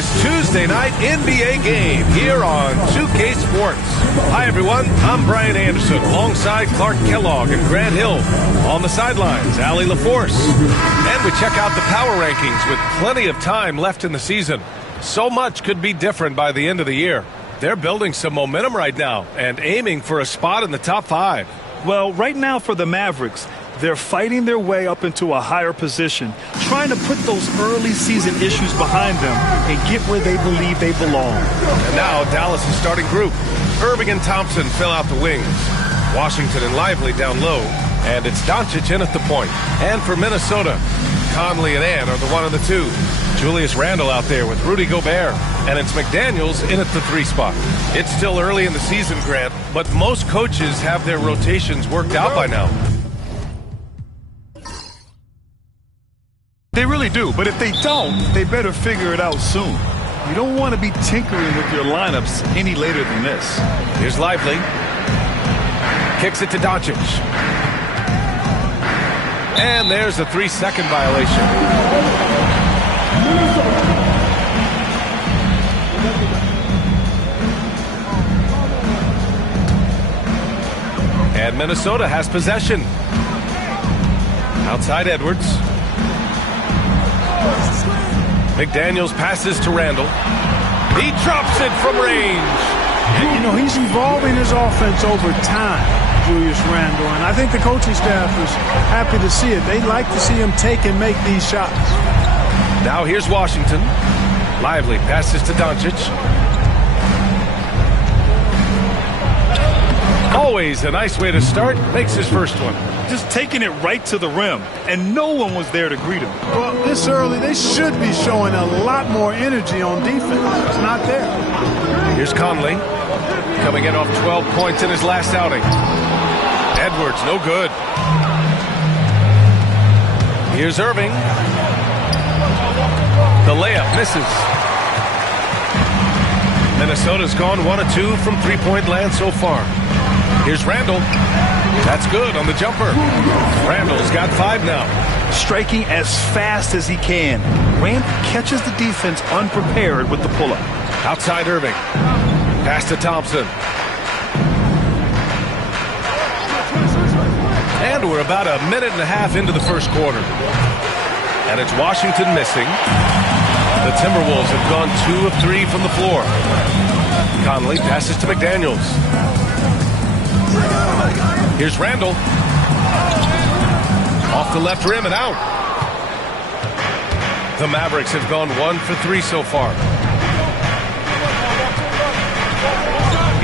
this Tuesday night NBA game here on 2K Sports. Hi, everyone. I'm Brian Anderson alongside Clark Kellogg and Grant Hill. On the sidelines, Allie LaForce. And we check out the power rankings with plenty of time left in the season. So much could be different by the end of the year. They're building some momentum right now and aiming for a spot in the top 5. Well, right now for the Mavericks, they're fighting their way up into a higher position, trying to put those early season issues behind them and get where they believe they belong. And now Dallas' starting group. Irving and Thompson fill out the wings. Washington and Lively down low. And it's Doncic in at the point. And for Minnesota, Conley and Ann are the 1 and the 2. Julius Randle out there with Rudy Gobert. And it's McDaniels in at the 3 spot. It's still early in the season, Grant, but most coaches have their rotations worked out by now. They really do, but if they don't, they better figure it out soon. You don't want to be tinkering with your lineups any later than this. Here's Lively. Kicks it to Doncic. And there's a 3-second violation. And Minnesota has possession. Outside Edwards. McDaniels passes to Randle. He drops it from range. You know, he's evolving his offense over time, Julius Randle, and I think the coaching staff is happy to see it. They like to see him take and make these shots. Now here's Washington. Lively passes to Doncic. Always a nice way to start. Makes his first one. Just taking it right to the rim, and no one was there to greet him. Well, this early, they should be showing a lot more energy on defense. It's not there. Here's Conley, coming in off 12 points in his last outing. Edwards, no good. Here's Irving. The layup misses. Minnesota's gone 1 of 2 from three-point land so far. Here's Randle. That's good on the jumper. Randle's got 5 now. Striking as fast as he can. Randle catches the defense unprepared with the pull-up. Outside Irving. Pass to Thompson. And we're about a minute and a half into the first quarter. And it's Washington missing. The Timberwolves have gone 2 of 3 from the floor. Conley passes to McDaniels. Here's Randle. Off the left rim and out. The Mavericks have gone 1 for 3 so far.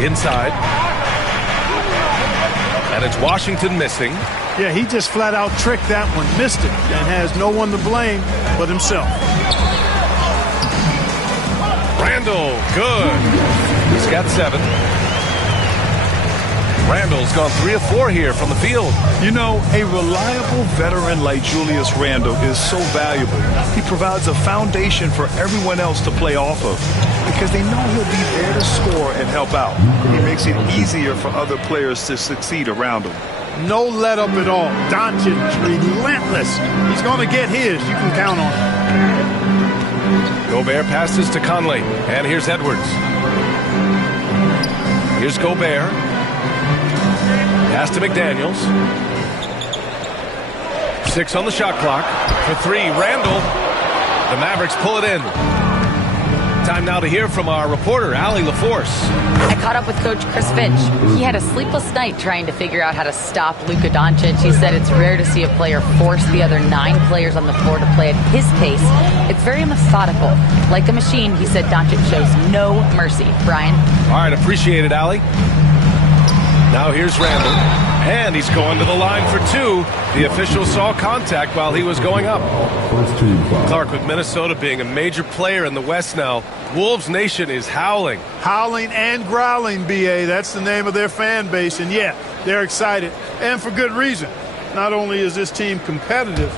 Inside. And it's Washington missing. Yeah, he just flat out tricked that one, missed it, and has no one to blame but himself. Randle, good. He's got 7. Randle's gone 3 of 4 here from the field. You know, a reliable veteran like Julius Randle is so valuable. He provides a foundation for everyone else to play off of because they know he'll be there to score and help out. He makes it easier for other players to succeed around him. No let up at all. Doncic, relentless. He's going to get his. You can count on it. Gobert passes to Conley. And here's Edwards. Here's Gobert. Pass to McDaniels. 6 on the shot clock. For 3, Randle. The Mavericks pull it in. Time now to hear from our reporter, Allie LaForce. I caught up with Coach Chris Finch. He had a sleepless night trying to figure out how to stop Luka Doncic. He said it's rare to see a player force the other 9 players on the floor to play at his pace. It's very methodical. Like a machine, he said Doncic shows no mercy. Brian? All right, appreciate it, Allie. Now here's Randle, and he's going to the line for 2. The official saw contact while he was going up. Clark, with Minnesota being a major player in the West now, Wolves Nation is howling. Howling and growling, B.A. That's the name of their fan base, and yeah, they're excited, and for good reason. Not only is this team competitive,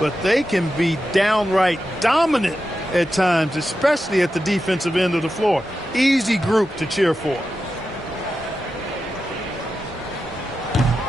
but they can be downright dominant at times, especially at the defensive end of the floor. Easy group to cheer for.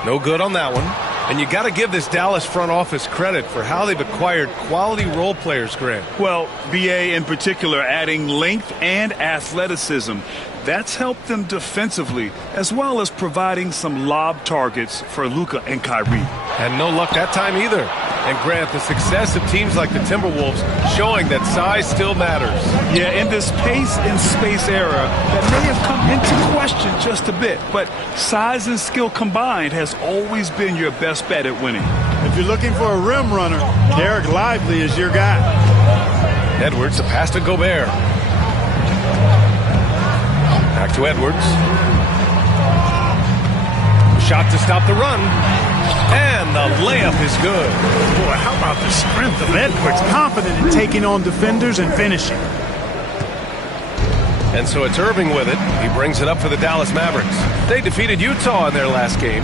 No good on that one. And you got to give this Dallas front office credit for how they've acquired quality role players, Grant. Well, BA in particular adding length and athleticism. That's helped them defensively, as well as providing some lob targets for Luka and Kyrie. And no luck that time either. And Grant, the success of teams like the Timberwolves showing that size still matters. Yeah, in this pace and space era, that may have come into question just a bit. But size and skill combined has always been your best bet at winning. If you're looking for a rim runner, Derek Lively is your guy. Edwards, a pass to Gobert. Back to Edwards. Shot to stop the run. And the layup is good. Boy, how about the strength of Edwards? Confident in taking on defenders and finishing. And so it's Irving with it. He brings it up for the Dallas Mavericks. They defeated Utah in their last game.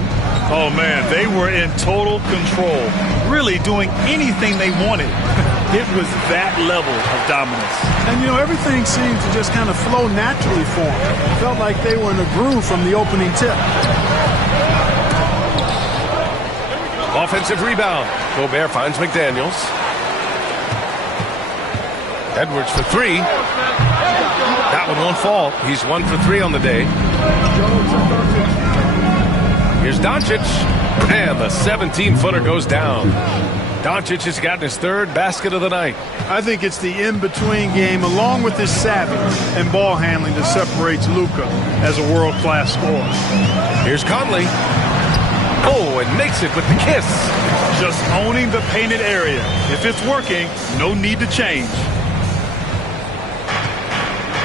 Oh, man, they were in total control, really doing anything they wanted. It was that level of dominance. And, you know, everything seemed to just kind of flow naturally for them. Felt like they were in a groove from the opening tip. Offensive rebound. Gobert finds McDaniels. Edwards for three. That one won't fall. He's 1 for 3 on the day. Here's Doncic. And the 17-footer goes down. Doncic has gotten his third basket of the night. I think it's the in-between game, along with his savvy and ball handling, that separates Luka as a world-class scorer. Here's Conley. Oh, and makes it with the kiss. Just owning the painted area. If it's working, no need to change.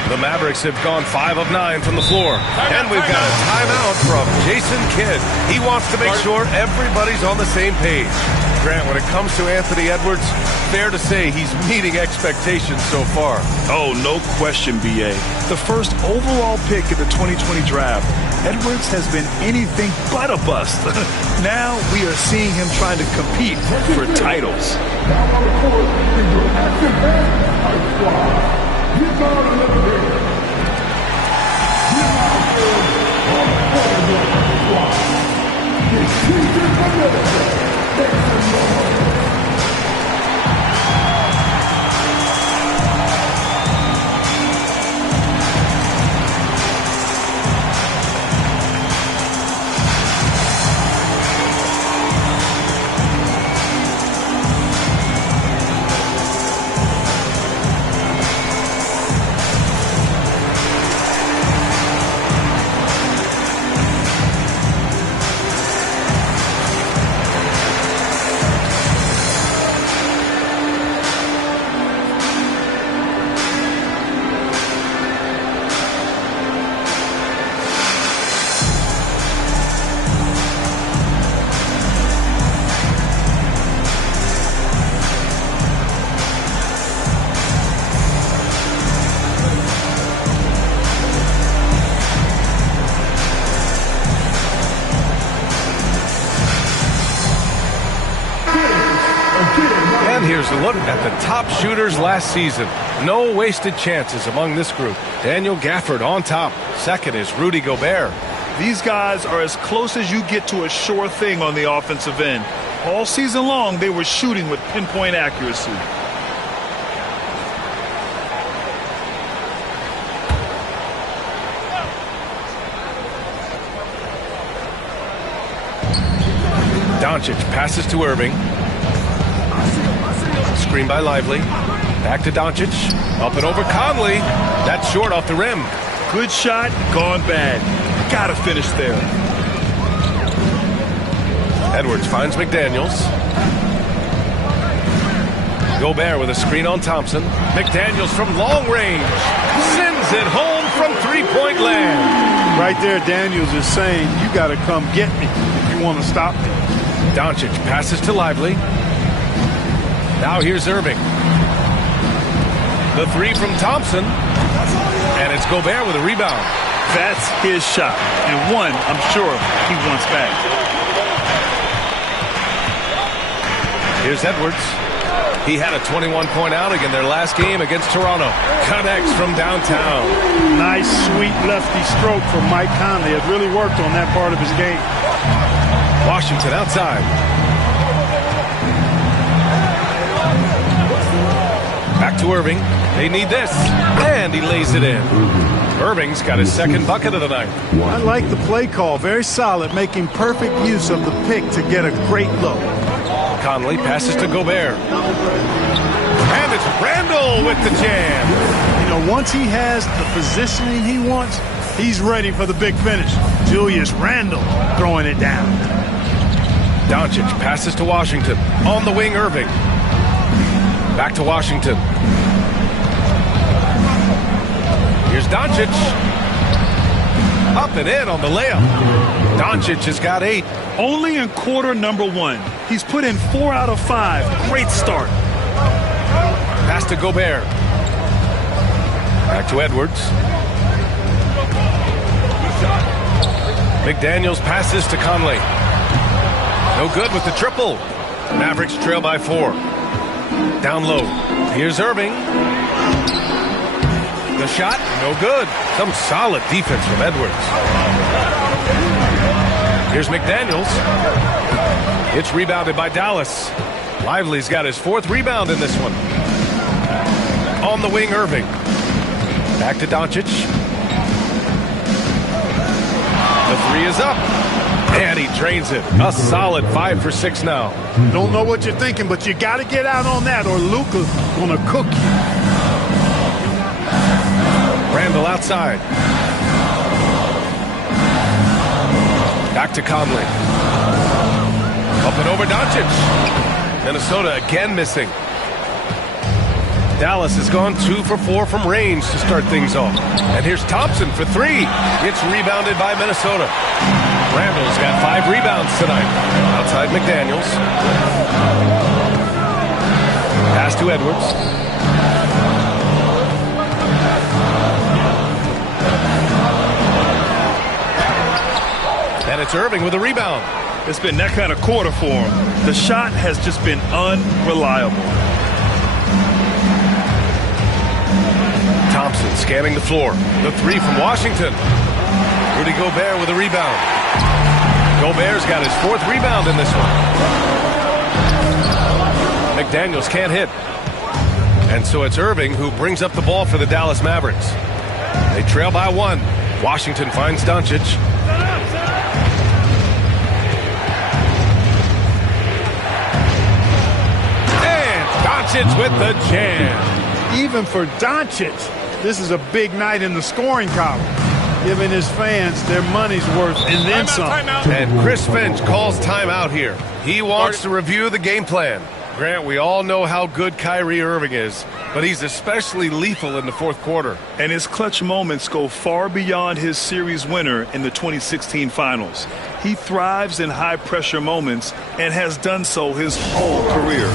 The Mavericks have gone 5 of 9 from the floor. And we've got a timeout from Jason Kidd. He wants to make sure everybody's on the same page. Grant, when it comes to Anthony Edwards, fair to say he's meeting expectations so far. Oh, no question, B.A. The first overall pick in the 2020 draft, Edwards has been anything but a bust. Now we are seeing him trying to compete for titles. Here's a look at the top shooters last season. No wasted chances among this group. Daniel Gafford on top. Second is Rudy Gobert. These guys are as close as you get to a sure thing on the offensive end. All season long, they were shooting with pinpoint accuracy. Doncic passes to Irving. Screen by Lively. Back to Doncic. Up and over Conley. That's short off the rim. Good shot, gone bad. Gotta finish there. Edwards finds McDaniels. Gobert with a screen on Thompson. McDaniels from long range. Sends it home from three-point land. Right there, Daniels is saying, you got to come get me if you want to stop me. Doncic passes to Lively. Now here's Irving. The three from Thompson. And it's Gobert with a rebound. That's his shot. And one, I'm sure, he wants back. Here's Edwards. He had a 21-point outing in their last game against Toronto. Connects from downtown. Nice, sweet lefty stroke from Mike Conley. It really worked on that part of his game. Washington outside. Back to Irving. They need this. And he lays it in. Irving's got his second bucket of the night. I like the play call. Very solid, making perfect use of the pick to get a great look. Conley passes to Gobert. And it's Randle with the jam. You know, once he has the positioning he wants, he's ready for the big finish. Julius Randle throwing it down. Doncic passes to Washington. On the wing, Irving. Back to Washington. Here's Doncic. Up and in on the layup. Doncic has got 8. Only in quarter number 1. He's put in 4 out of 5. Great start. Pass to Gobert. Back to Edwards. McDaniels passes to Conley. No good with the triple. Mavericks trail by 4. Down low. Here's Irving. The shot, no good. Some solid defense from Edwards. Here's McDaniels. It's rebounded by Dallas. Lively's got his 4th rebound in this one. On the wing, Irving. Back to Doncic. The 3 is up. And he drains it. A solid 5 for 6 now. Don't know what you're thinking, but you got to get out on that or Luka's going to cook you. Randle outside. Back to Conley. Up and over Doncic. Minnesota again missing. Dallas has gone 2 for 4 from range to start things off. And here's Thompson for 3. It's rebounded by Minnesota. Randall's got 5 rebounds tonight. Outside McDaniels. Pass to Edwards. And it's Irving with a rebound. It's been that kind of quarter for him. The shot has just been unreliable. Thompson scanning the floor. The 3 from Washington. Rudy Gobert with a rebound. Gobert's got his 4th rebound in this one. McDaniels can't hit. And so it's Irving who brings up the ball for the Dallas Mavericks. They trail by 1. Washington finds Doncic. And Doncic with the jam. Even for Doncic, this is a big night in the scoring column, giving his fans their money's worth and then some. And Chris Finch calls timeout here. He wants to review the game plan. Grant, we all know how good Kyrie Irving is, but he's especially lethal in the 4th quarter. And his clutch moments go far beyond his series winner in the 2016 finals. He thrives in high-pressure moments and has done so his whole career.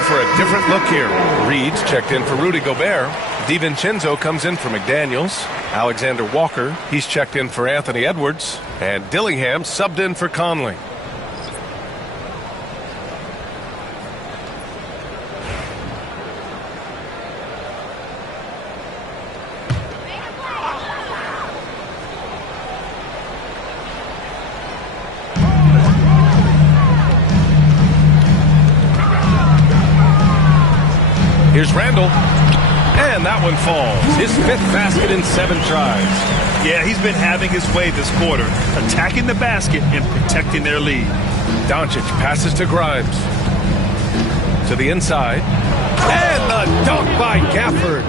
For a different look here. Reed's checked in for Rudy Gobert. DiVincenzo comes in for McDaniels. Alexander Walker, he's checked in for Anthony Edwards. And Dillingham subbed in for Conley. Here's Randall. And that one falls. His 5th basket in 7 tries. Yeah, he's been having his way this quarter, attacking the basket and protecting their lead. Doncic passes to Grimes. To the inside. And the dunk by Gafford.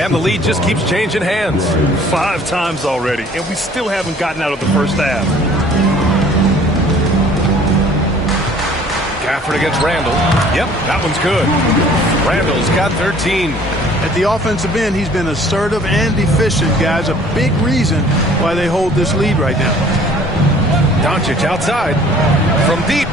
And the lead just keeps changing hands. 5 times already, and we still haven't gotten out of the first half. Gafford against Randall. Yep, that one's good. Randall's got 13. At the offensive end, he's been assertive and efficient, guys. A big reason why they hold this lead right now. Doncic outside. From deep.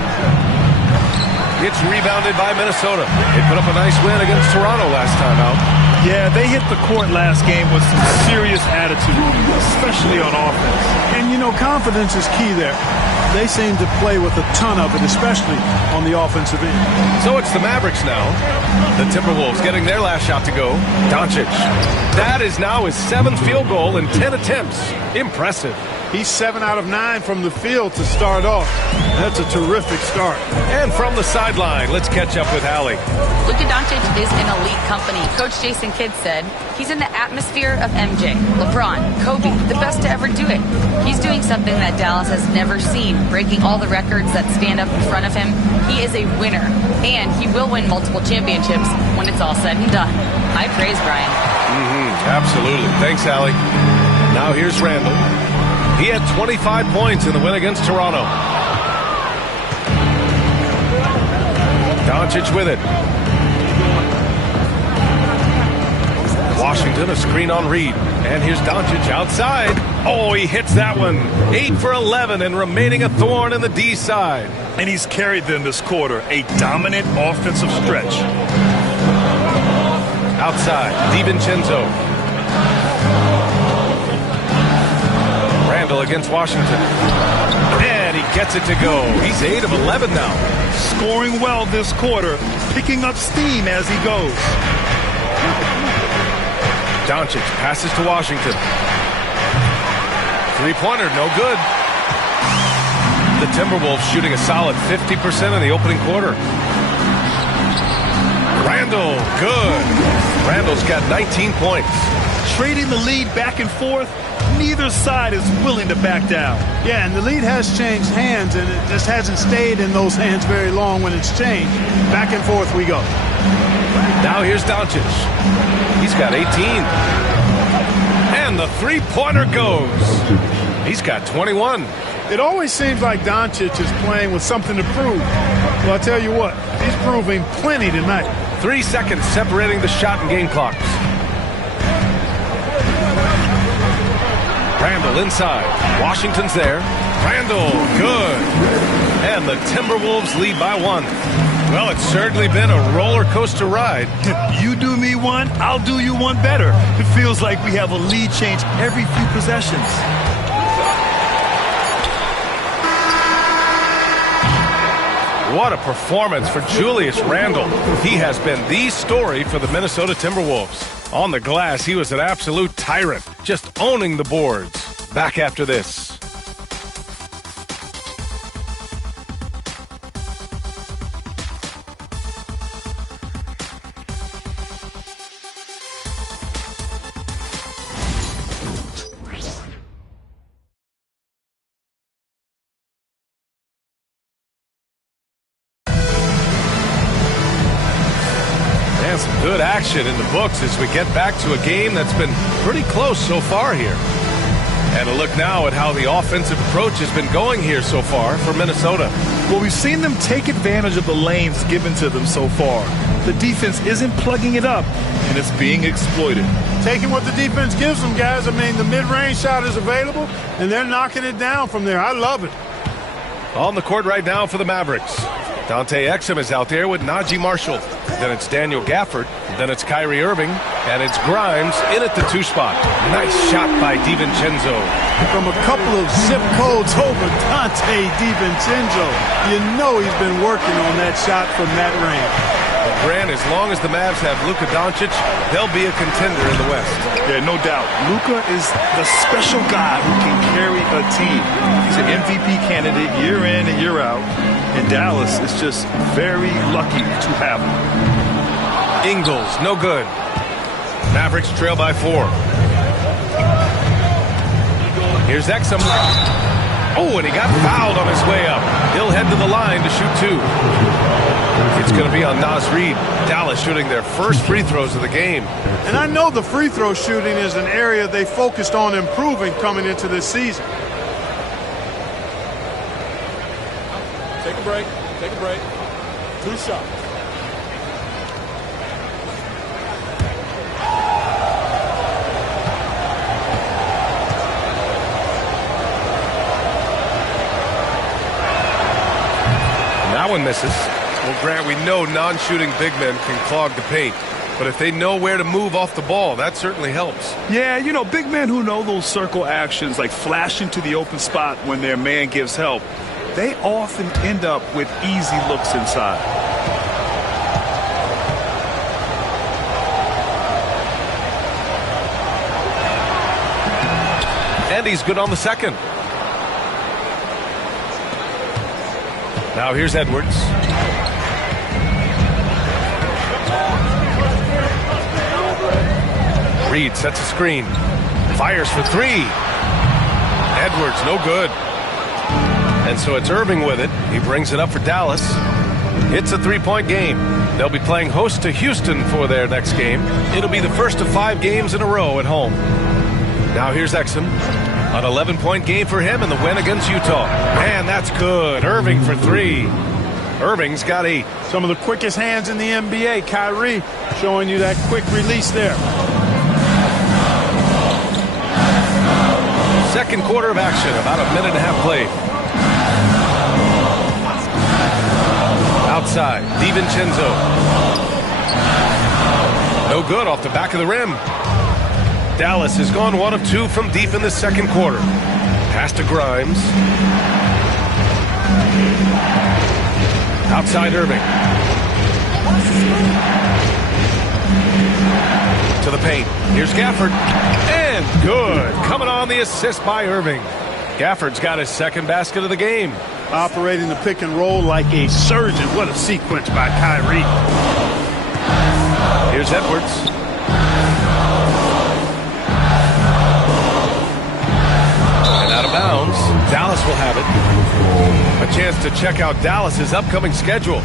It's rebounded by Minnesota. They put up a nice win against Toronto last time out. Yeah, they hit the court last game with some serious attitude, especially on offense. And, you know, confidence is key there. They seem to play with a ton of it, especially on the offensive end. So it's the Mavericks now. The Timberwolves getting their last shot to go. Doncic. That is now his 7th field goal in 10 attempts. Impressive. He's 7 out of 9 from the field to start off. That's a terrific start. And from the sideline, let's catch up with Allie. Luka Doncic is in elite company. Coach Jason Kidd said he's in the atmosphere of MJ, LeBron, Kobe, the best to ever do it. He's doing something that Dallas has never seen, breaking all the records that stand up in front of him. He is a winner, and he will win multiple championships when it's all said and done. I praise Brian. Absolutely. Thanks, Allie. Now here's Randall. He had 25 points in the win against Toronto. Doncic with it. Washington, a screen on Reed. And here's Doncic outside. Oh, he hits that one. 8 for 11 and remaining a thorn in the D side. And he's carried them this quarter, a dominant offensive stretch. Outside, DiVincenzo. Randall against Washington. And he gets it to go. He's 8 of 11 now. Scoring well this quarter, picking up steam as he goes. Doncic passes to Washington. 3-pointer, no good. The Timberwolves shooting a solid 50% in the opening quarter. Randall, good. Randall's got 19 points. Trading the lead back and forth, neither side is willing to back down. Yeah, and the lead has changed hands, and it just hasn't stayed in those hands very long when it's changed. Back and forth we go. Now here's Doncic. He's got 18. And the 3-pointer goes. He's got 21. It always seems like Doncic is playing with something to prove. Well, I'll tell you what, he's proving plenty tonight. 3 seconds separating the shot and game clocks. Randall inside. Washington's there. Randall, good. And the Timberwolves lead by 1. Well, it's certainly been a roller coaster ride. You do me one, I'll do you one better. It feels like we have a lead change every few possessions. What a performance for Julius Randall. He has been the story for the Minnesota Timberwolves. On the glass, he was an absolute tyrant, just owning the boards. Back after this. Some good action in the books as we get back to a game that's been pretty close so far here. And a look now at how the offensive approach has been going here so far for Minnesota. Well, we've seen them take advantage of the lanes given to them so far. The defense isn't plugging it up, and it's being exploited. Taking what the defense gives them, guys. I mean, the mid-range shot is available, and they're knocking it down from there. I love it. On the court right now for the Mavericks. Dante Exum is out there with Najee Marshall. Then it's Daniel Gafford. Then it's Kyrie Irving. And it's Grimes in at the 2 spot. Nice shot by DiVincenzo. From a couple of zip codes over Dante DiVincenzo. You know he's been working on that shot from that range. Grant, as long as the Mavs have Luka Doncic, they'll be a contender in the West. Yeah, no doubt. Luka is the special guy who can carry a team. He's an MVP candidate year in and year out. And Dallas is just very lucky to have him. Ingles, no good. Mavericks trail by 4. Here's Exum. Oh, and he got fouled on his way up. He'll head to the line to shoot 2. It's going to be on Naz Reid. Dallas shooting their first free throws of the game. And I know the free throw shooting is an area they focused on improving coming into this season. Take a break. Take a break. 2 shots. That one misses. Well, Grant, we know non-shooting big men can clog the paint. But if they know where to move off the ball, that certainly helps. Yeah, you know, big men who know those circle actions, like flashing to the open spot when their man gives help, they often end up with easy looks inside. And he's good on the second. Now here's Edwards. Reid sets a screen. Fires for 3. Edwards, no good. And so it's Irving with it. He brings it up for Dallas. It's a 3-point game. They'll be playing host to Houston for their next game. It'll be the first of 5 games in a row at home. Now here's Exum. An 11-point game for him in the win against Utah. Man, that's good. Irving for 3. Irving's got 8. Some of the quickest hands in the NBA. Kyrie showing you that quick release there. Second quarter of action, about a minute and a half played. Outside, DiVincenzo. No good off the back of the rim. Dallas has gone 1 of 2 from deep in the second quarter. Pass to Grimes. Outside Irving. To the paint. Here's Gafford. And good. Coming on the assist by Irving. Gafford's got his second basket of the game. Operating the pick and roll like a surgeon. What a sequence by Kyrie. Here's Edwards. And out of bounds. Dallas will have it. A chance to check out Dallas's upcoming schedule.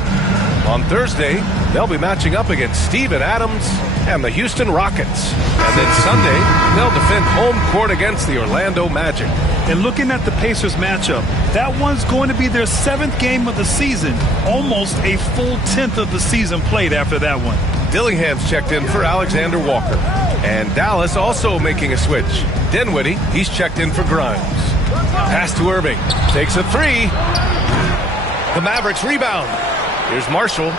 On Thursday, they'll be matching up against Steven Adams and the Houston Rockets. And then Sunday, they'll defend home court against the Orlando Magic. And looking at the Pacers matchup, that one's going to be their 7th game of the season. Almost a full 10th of the season played after that one. Dillingham's checked in for Alexander Walker. And Dallas also making a switch. Dinwiddie, he's checked in for Grimes. Pass to Irving. Takes a 3. The Mavericks rebound. Here's Marshall.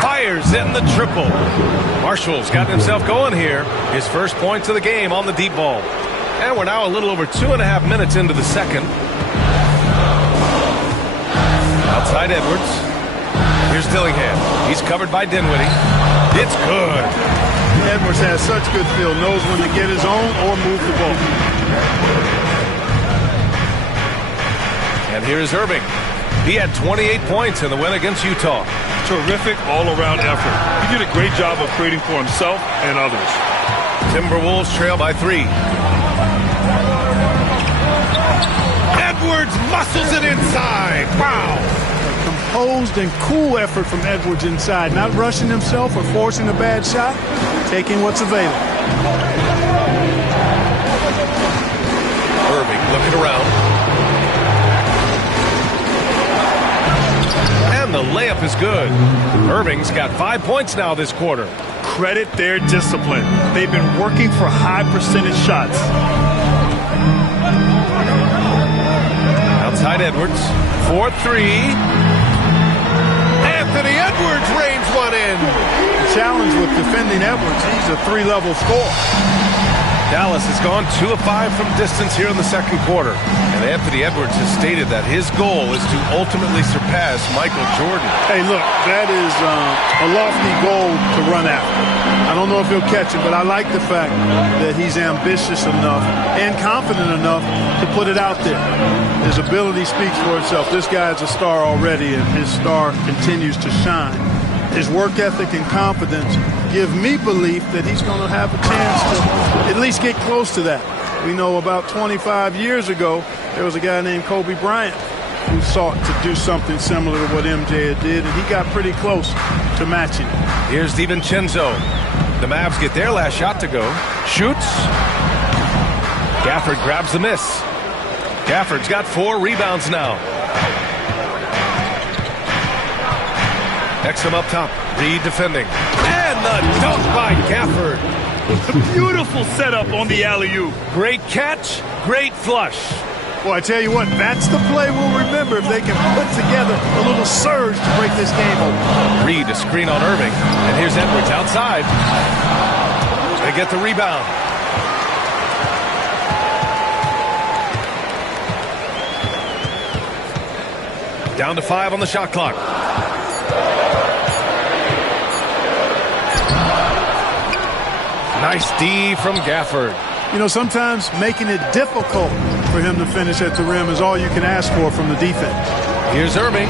Fires in the triple. Marshall's gotten himself going here. His first points of the game on the deep ball. And we're now a little over 2.5 minutes into the second. Outside Edwards. Here's Dillingham. He's covered by Dinwiddie. It's good. Edwards has such good feel. Knows when to get his own or move the ball. And here's Irving. He had 28 points in the win against Utah. Terrific all-around effort. He did a great job of creating for himself and others. Timberwolves trail by 3. Edwards muscles it inside. Wow. Composed and cool effort from Edwards inside. Not rushing himself or forcing a bad shot. Taking what's available. Irving looking around. The layup is good. Irving's got 5 points now this quarter. Credit their discipline. They've been working for high percentage shots. Outside Edwards. 4-3. Anthony Edwards rains one in. The challenge with defending Edwards, he's a 3-level scorer. Dallas has gone 2 of 5 from distance here in the second quarter. And Anthony Edwards has stated that his goal is to ultimately surpass Michael Jordan. Hey, look, that is a lofty goal to run after. I don't know if he'll catch it, but I like the fact that he's ambitious enough and confident enough to put it out there. His ability speaks for itself. This guy's a star already, and his star continues to shine His work ethic and confidence give me belief that he's going to have a chance to at least get close to that. We know about 25 years ago, there was a guy named Kobe Bryant who sought to do something similar to what MJ did, and he got pretty close to matching it. Here's DiVincenzo. The Mavs get their last shot to go. Shoots. Gafford grabs the miss. Gafford's got 4 rebounds now. Exum up top. Reed defending. And the dunk by Gafford. Beautiful setup on the alley-oop. Great catch, great flush. Well, I tell you what, that's the play we'll remember if they can put together a little surge to break this game open. Reed a screen on Irving. And here's Edwards outside. They get the rebound. Down to 5 on the shot clock. Nice D from Gafford. You know, sometimes making it difficult for him to finish at the rim is all you can ask for from the defense. Here's Irving.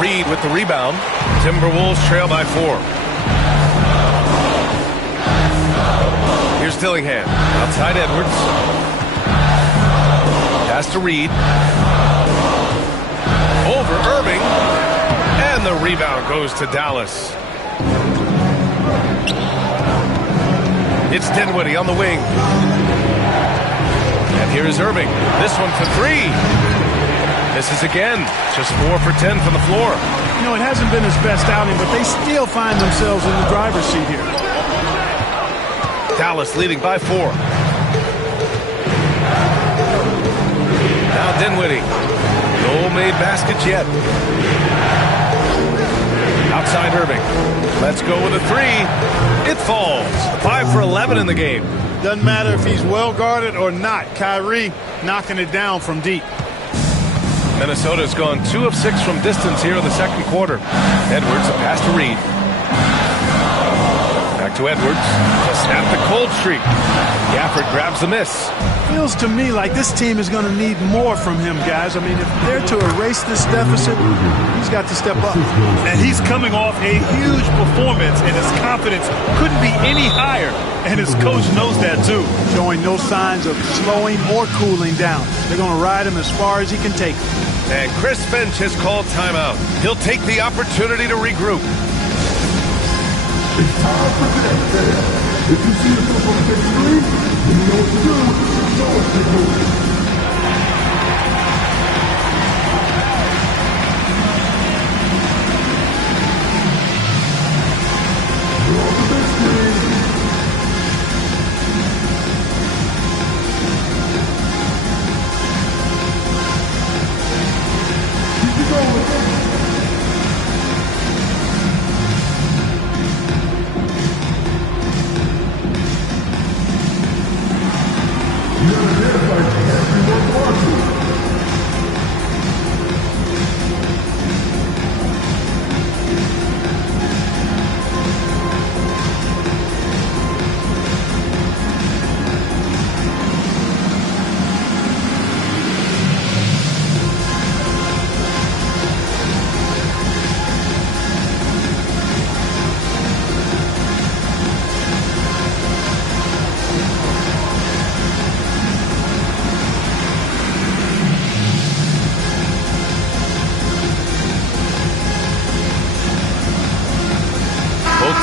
Reed with the rebound. Timberwolves trail by 4. Here's Dillingham. Outside Edwards. Pass to Reed. Over Irving. And the rebound goes to Dallas. It's Dinwiddie on the wing. And here is Irving. This one for 3. Misses again. Just 4 for 10 from the floor. You know, it hasn't been his best outing, but they still find themselves in the driver's seat here. Dallas leading by 4. Now Dinwiddie. No made baskets yet. Outside Irving. Let's go with a 3. It falls. 5 for 11 in the game. Doesn't matter if he's well guarded or not. Kyrie knocking it down from deep. Minnesota's gone 2 of 6 from distance here in the second quarter. Edwards, a pass to Reed. Back to Edwards. To snap the cold streak. Gafford grabs the miss. Feels to me like this team is going to need more from him, guys. I mean, if they're to erase this deficit, he's got to step up. And he's coming off a huge performance, and his confidence couldn't be any higher. And his coach knows that, too. Showing no signs of slowing or cooling down. They're going to ride him as far as he can take him. And Chris Finch has called timeout. He'll take the opportunity to regroup. It's time for this. If you see yourself on the big screen, you know what to do. So let's get moving. You're on the big screen. Keep it going.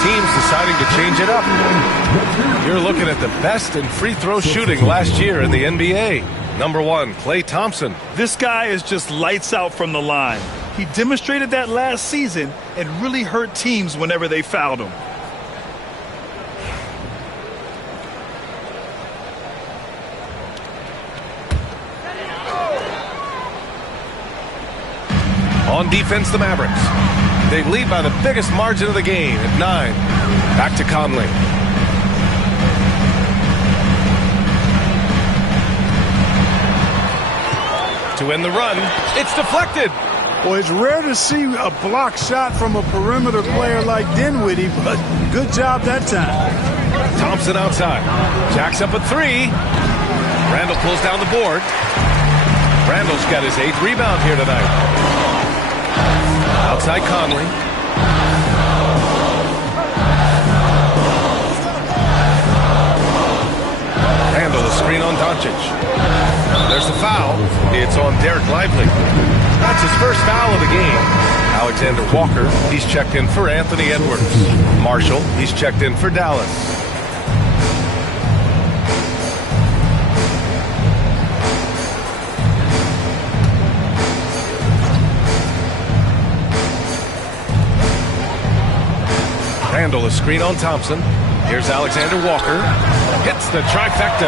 Teams deciding to change it up. You're looking at the best in free throw shooting last year in the NBA. Number 1, Klay Thompson. This guy is just lights out from the line. He demonstrated that last season and really hurt teams whenever they fouled him. On defense, the Mavericks. They lead by the biggest margin of the game at 9. Back to Conley. To end the run, it's deflected. Well, it's rare to see a block shot from a perimeter player like Dinwiddie, but good job that time. Thompson outside. Jacks up a 3. Randall pulls down the board. Randall's got his 8th rebound here tonight. Outside Conley. screen on Doncic. There's the foul. It's on Derek Lively. That's his first foul of the game. Alexander Walker, he's checked in for Anthony Edwards. Marshall, he's checked in for Dallas. Randall, a screen on Thompson. Here's Alexander Walker. Hits the trifecta.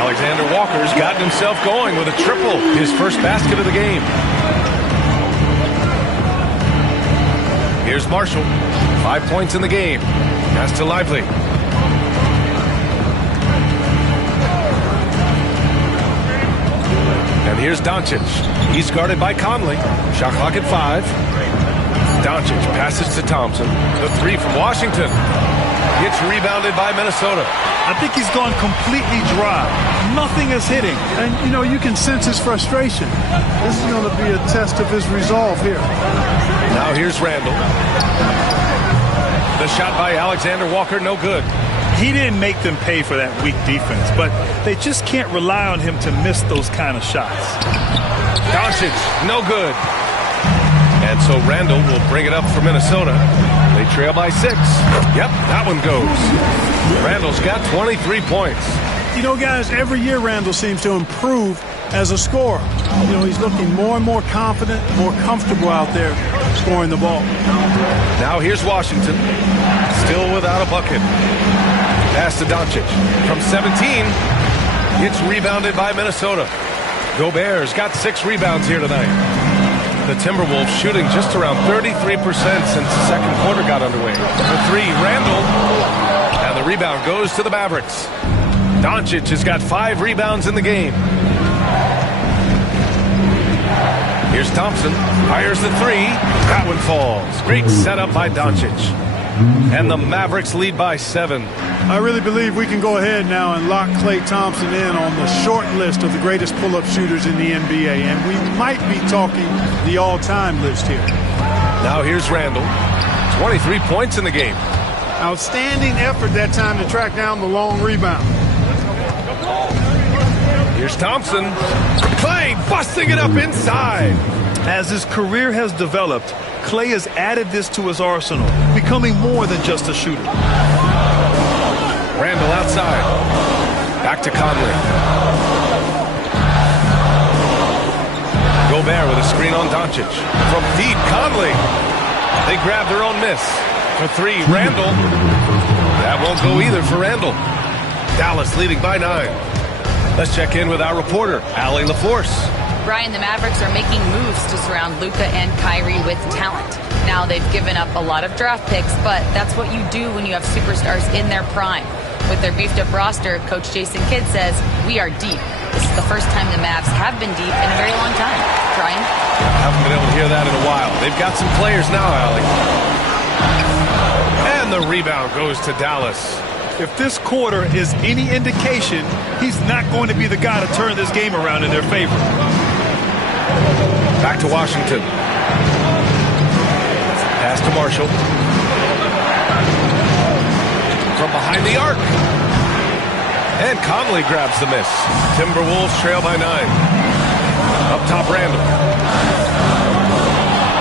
Alexander Walker's gotten himself going with a triple. His first basket of the game. Here's Marshall. 5 points in the game. Pass to Lively. And here's Doncic. He's guarded by Conley. Shot clock at 5. Doncic passes to Thompson. The three from Washington. Gets rebounded by Minnesota. I think he's gone completely dry. Nothing is hitting. And, you know, you can sense his frustration. This is going to be a test of his resolve here. Now here's Randall. The shot by Alexander Walker, no good. He didn't make them pay for that weak defense, but they just can't rely on him to miss those kind of shots. Doncic, no good. And so Randall will bring it up for Minnesota. They trail by 6. Yep, that one goes. Randall's got 23 points. You know, guys, every year Randall seems to improve as a scorer. You know, he's looking more and more confident, more comfortable out there scoring the ball. Now here's Washington, still without a bucket. Pass to Doncic from 17. It's rebounded by Minnesota. Gobert's got 6 rebounds here tonight. The Timberwolves shooting just around 33% since the second quarter got underway. The 3, Randall. And the rebound goes to the Mavericks. Doncic has got 5 rebounds in the game. Here's Thompson. Fires the 3. That one falls. Great setup by Doncic. And the Mavericks lead by 7. I really believe we can go ahead now and lock Klay Thompson in on the short list of the greatest pull-up shooters in the NBA. And we might be talking the all-time list here. Now here's Randall. 23 points in the game. Outstanding effort that time to track down the long rebound. Here's Thompson. Klay busting it up inside. As his career has developed, Klay has added this to his arsenal, becoming more than just a shooter. Randall outside. Back to Conley. Gobert with a screen on Doncic. From deep, Conley. They grab their own miss. For 3, Randall. That won't go either for Randall. Dallas leading by 9. Let's check in with our reporter, Allie LaForce. Brian, the Mavericks are making moves to surround Luka and Kyrie with talent. Now they've given up a lot of draft picks, but that's what you do when you have superstars in their prime. With their beefed-up roster, Coach Jason Kidd says, we are deep. This is the first time the Mavs have been deep in a very long time. Brian? Haven't been able to hear that in a while. They've got some players now, Allie. And the rebound goes to Dallas. If this quarter is any indication, he's not going to be the guy to turn this game around in their favor. Back to Washington. Pass to Marshall. From behind the arc. And Conley grabs the miss. Timberwolves trail by 9. Up top, Randall.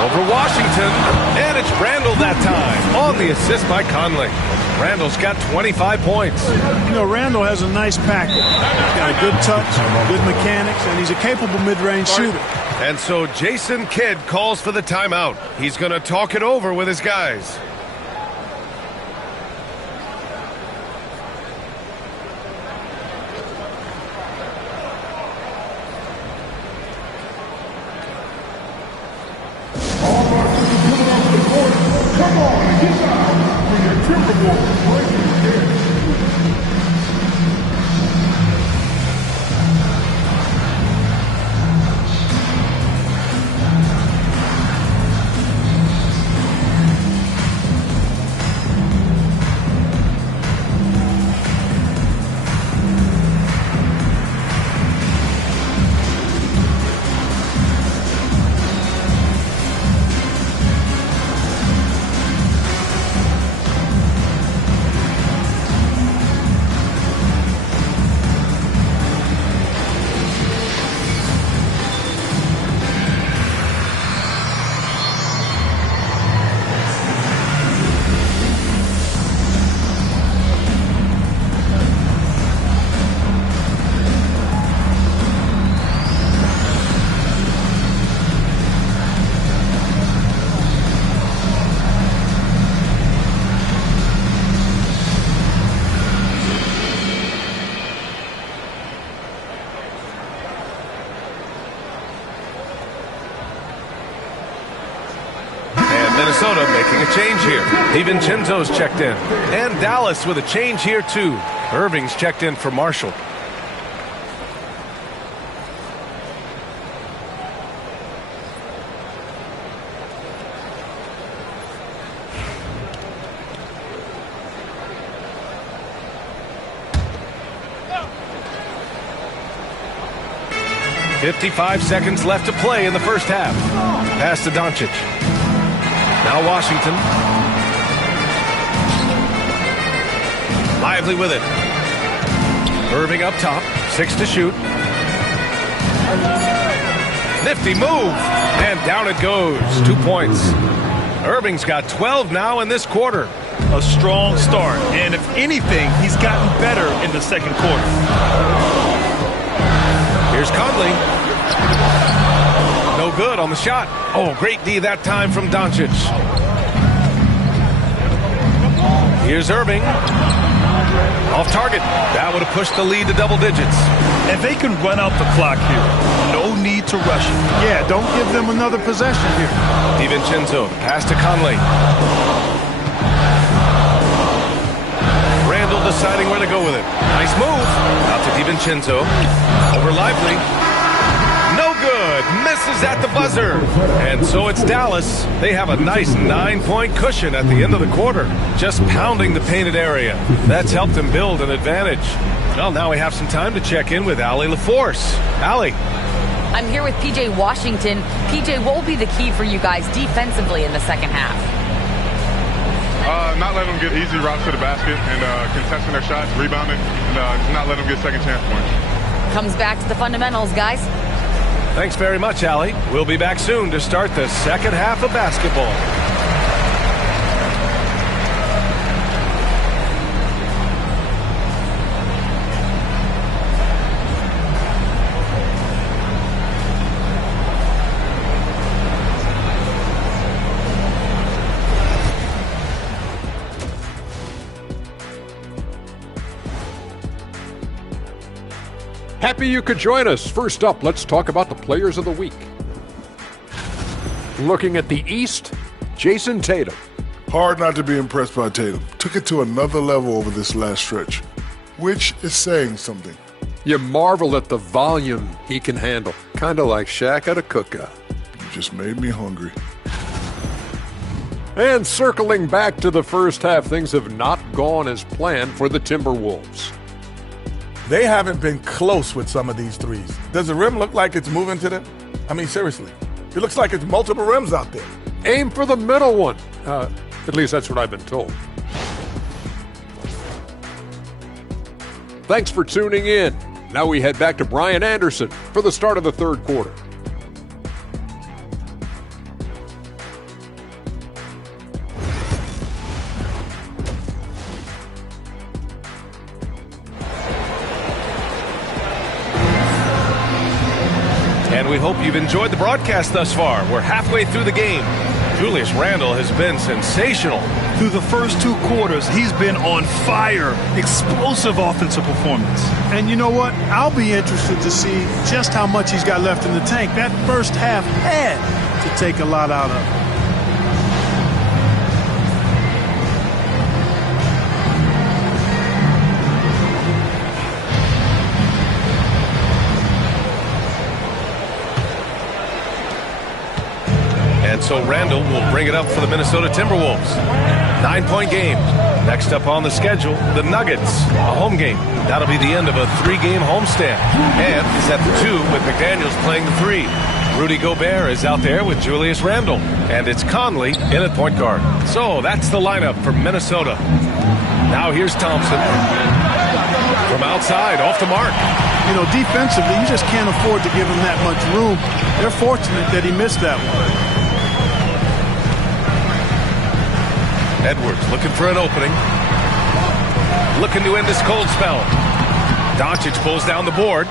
Over Washington. And it's Randall that time. On the assist by Conley. Randall's got 25 points. You know, Randall has a nice package. He's got a good touch, good mechanics, and he's a capable mid-range shooter. And so Jason Kidd calls for the timeout. He's going to talk it over with his guys. All right, this is coming off the court. Come on, get down for your Timberwolves breaking in. Minnesota making a change here. DiVincenzo's checked in. And Dallas with a change here, too. Irving's checked in for Marshall. .55 seconds left to play in the first half. Pass to Doncic. Now Washington. Lively with it. Irving up top. 6 to shoot. Nifty move. And down it goes. 2 points. Irving's got 12 now in this quarter. A strong start. And if anything, he's gotten better in the second quarter. Here's Conley. No good on the shot. Oh, great D that time from Doncic. Here's Irving. Off target. That would have pushed the lead to double digits. And they can run out the clock here. No need to rush it. Yeah, don't give them another possession here. DiVincenzo. Pass to Conley. Randall deciding where to go with it. Nice move. Out to DiVincenzo. Over Lively. No good. Misses at the buzzer. And so it's Dallas. They have a nice 9-point cushion at the end of the quarter. Just pounding the painted area. That's helped them build an advantage. Well, now we have some time to check in with Allie LaForce. Allie. I'm here with P.J. Washington. P.J., what will be the key for you guys defensively in the second half? Not letting them get easy routes to the basket and contesting their shots, rebounding, and not letting them get second chance points. Comes back to the fundamentals, guys. Thanks very much, Allie. We'll be back soon to start the second half of basketball. Happy you could join us. First up, let's talk about the players of the week. Looking at the East, Jason Tatum. Hard not to be impressed by Tatum. Took it to another level over this last stretch, which is saying something. You marvel at the volume he can handle. Kind of like Shaq at a cookout. You just made me hungry. And circling back to the first half, things have not gone as planned for the Timberwolves. They haven't been close with some of these threes. Does the rim look like it's moving to them? I mean, seriously. It looks like it's multiple rims out there. Aim for the middle one. At least that's what I've been told. Thanks for tuning in. Now we head back to Brian Anderson for the start of the third quarter. And we hope you've enjoyed the broadcast thus far. We're halfway through the game. Julius Randle has been sensational. Through the first 2 quarters, he's been on fire. Explosive offensive performance. And you know what? I'll be interested to see just how much he's got left in the tank. That first half had to take a lot out of it. And so Randall will bring it up for the Minnesota Timberwolves. 9-point game. Next up on the schedule, the Nuggets, a home game. That'll be the end of a 3-game homestand. And is at the 2 with McDaniels playing the 3. Rudy Gobert is out there with Julius Randle. And it's Conley in at point guard. So that's the lineup for Minnesota. Now here's Thompson. From outside, off the mark. You know, defensively, you just can't afford to give him that much room. They're fortunate that he missed that one. Edwards looking for an opening. Looking to end this cold spell. Doncic pulls down the board.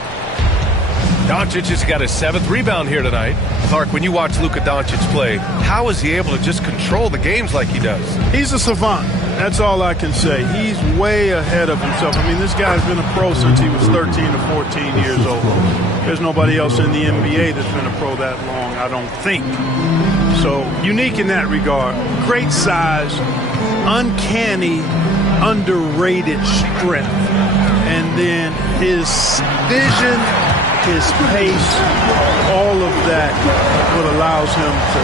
Doncic has got his 7th rebound here tonight. Clark, when you watch Luka Doncic play, how is he able to just control the games like he does? He's a savant. That's all I can say. He's way ahead of himself. I mean, this guy's been a pro since he was 13 or 14 years old. There's nobody else in the NBA that's been a pro that long, I don't think. So unique in that regard. Great size, uncanny, underrated strength. And then his vision, his pace, all of that what allows him to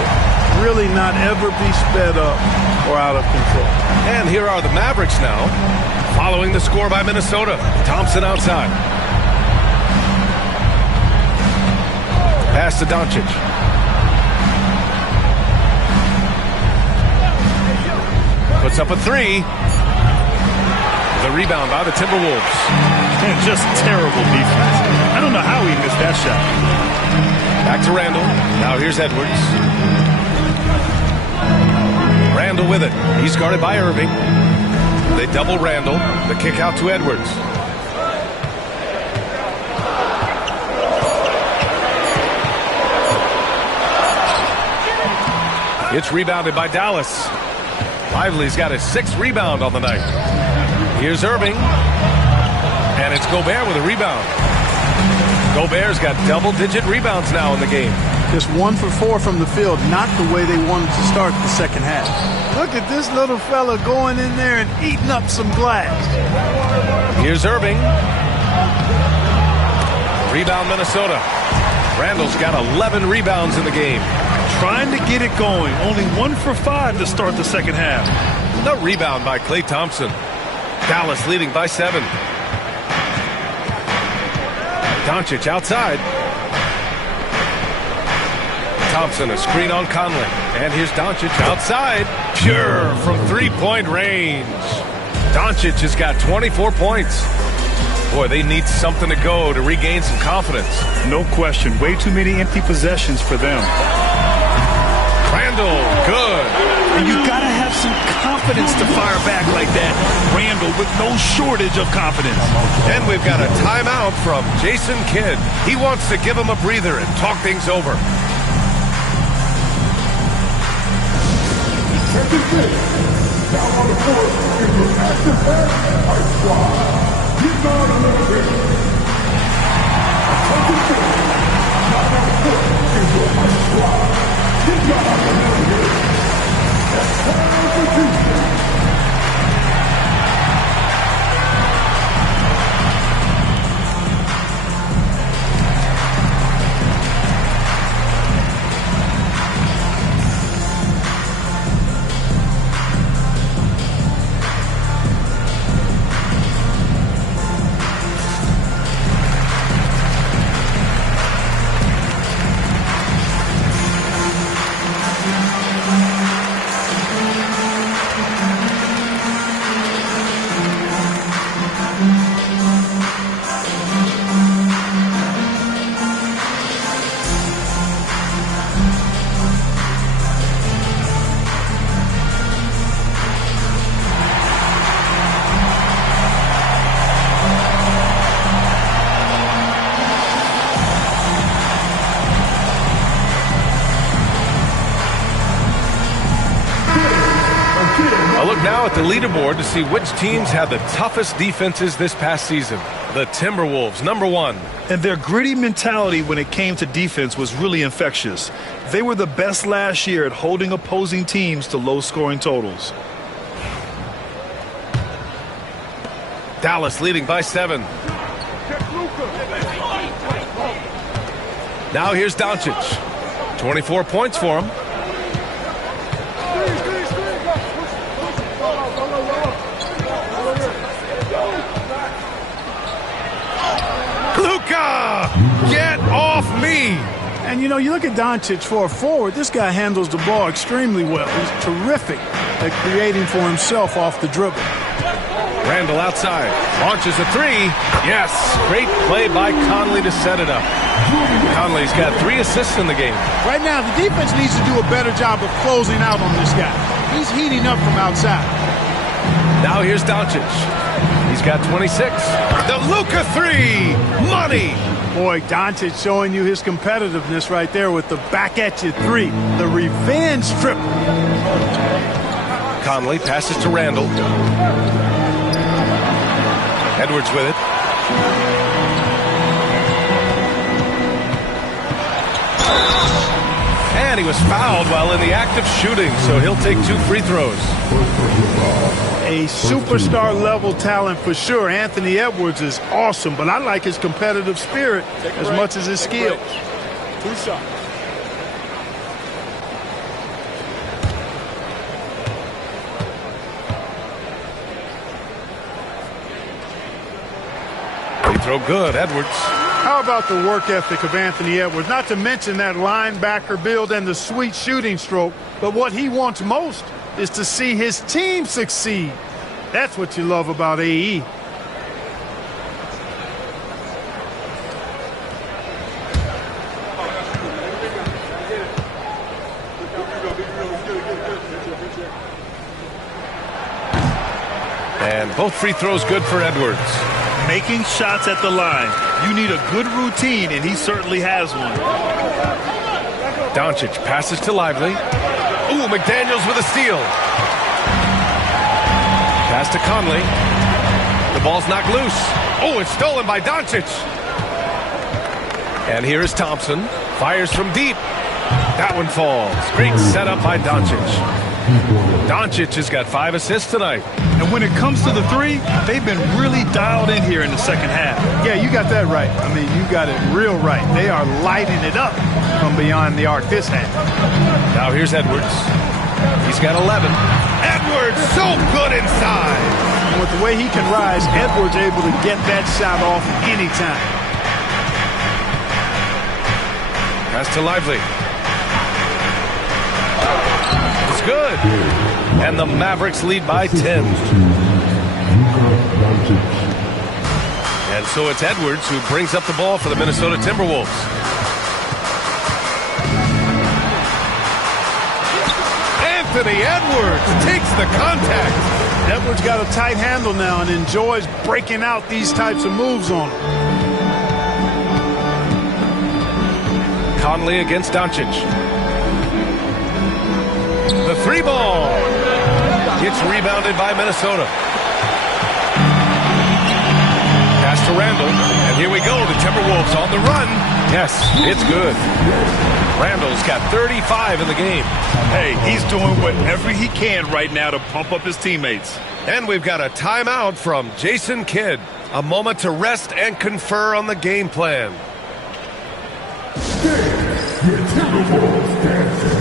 really not ever be sped up or out of control. And here are the Mavericks now, following the score by Minnesota. Thompson outside. Pass to Doncic. Puts up a three. The rebound by the Timberwolves. And just terrible defense. I don't know how he missed that shot. Back to Randall. Now here's Edwards. Randall with it. He's guarded by Irving. They double Randall. The kick out to Edwards. It's rebounded by Dallas. Lively's got his 6th rebound on the night. Here's Irving. And it's Gobert with a rebound. Gobert's got double-digit rebounds now in the game. Just 1 for 4 from the field, not the way they wanted to start the second half. Look at this little fella going in there and eating up some glass. Here's Irving. Rebound Minnesota. Randall's got 11 rebounds in the game. Trying to get it going. Only 1 for 5 to start the second half. The rebound by Klay Thompson. Dallas leading by 7. Doncic outside. Thompson, a screen on Conley. And here's Doncic outside. Pure from 3-point range. Doncic has got 24 points. Boy, they need something to go to regain some confidence. No question. Way too many empty possessions for them. Randall, good. And you got to have some confidence to fire back like that. Randall with no shortage of confidence. And we've got a timeout from Jason Kidd. He wants to give him a breather and talk things over. Down on the court is your active ice squad. He's on the field. Down on the court is your ice squad. He's on the field. That's time for defense. Now at the leaderboard to see which teams had the toughest defenses this past season. The Timberwolves, number 1. And their gritty mentality when it came to defense was really infectious. They were the best last year at holding opposing teams to low-scoring totals. Dallas leading by 7. Now here's Doncic. 24 points for him. Get off me! And, you know, you look at Doncic for a forward, this guy handles the ball extremely well. He's terrific at creating for himself off the dribble. Randall outside. Launches a 3. Yes! Great play by Conley to set it up. Conley's got 3 assists in the game. Right now, the defense needs to do a better job of closing out on this guy. He's heating up from outside. Now here's Doncic. He's got 26. The Luka 3! Money! Boy, Doncic showing you his competitiveness right there with the back-at-you 3. The revenge triple. Conley passes to Randall. Edwards with it. And he was fouled while in the act of shooting, so he'll take 2 free throws. A superstar level talent for sure. Anthony Edwards is awesome, but I like his competitive spirit as much as his skills. 2 shots. Free throw good, Edwards. How about the work ethic of Anthony Edwards? Not to mention that linebacker build and the sweet shooting stroke, but what he wants most is to see his team succeed. That's what you love about AE. And both free throws good for Edwards. Making shots at the line. You need a good routine, and he certainly has one. Doncic passes to Lively. Ooh, McDaniels with a steal. Pass to Conley. The ball's knocked loose. Oh, it's stolen by Doncic. And here is Thompson. Fires from deep. That one falls. Great setup by Doncic. Doncic has got 5 assists tonight. And when it comes to the three, they've been really dialed in here in the second half. Yeah, you got that right. I mean, you got it real right. They are lighting it up from beyond the arc this half. Now here's Edwards. He's got 11. Edwards so good inside. And with the way he can rise, Edwards able to get that shot off anytime. Pass to Lively. It's good. And the Mavericks lead by 10. And so it's Edwards who brings up the ball for the Minnesota Timberwolves. Anthony Edwards takes the contact. Edwards got a tight handle now and enjoys breaking out these types of moves on him. Conley against Doncic. The 3 ball. It's rebounded by Minnesota. Pass to Randall. And here we go. The Timberwolves on the run. Yes, it's good. Randall's got 35 in the game. Hey, he's doing whatever he can right now to pump up his teammates. And we've got a timeout from Jason Kidd. A moment to rest and confer on the game plan. The Timberwolves dancing.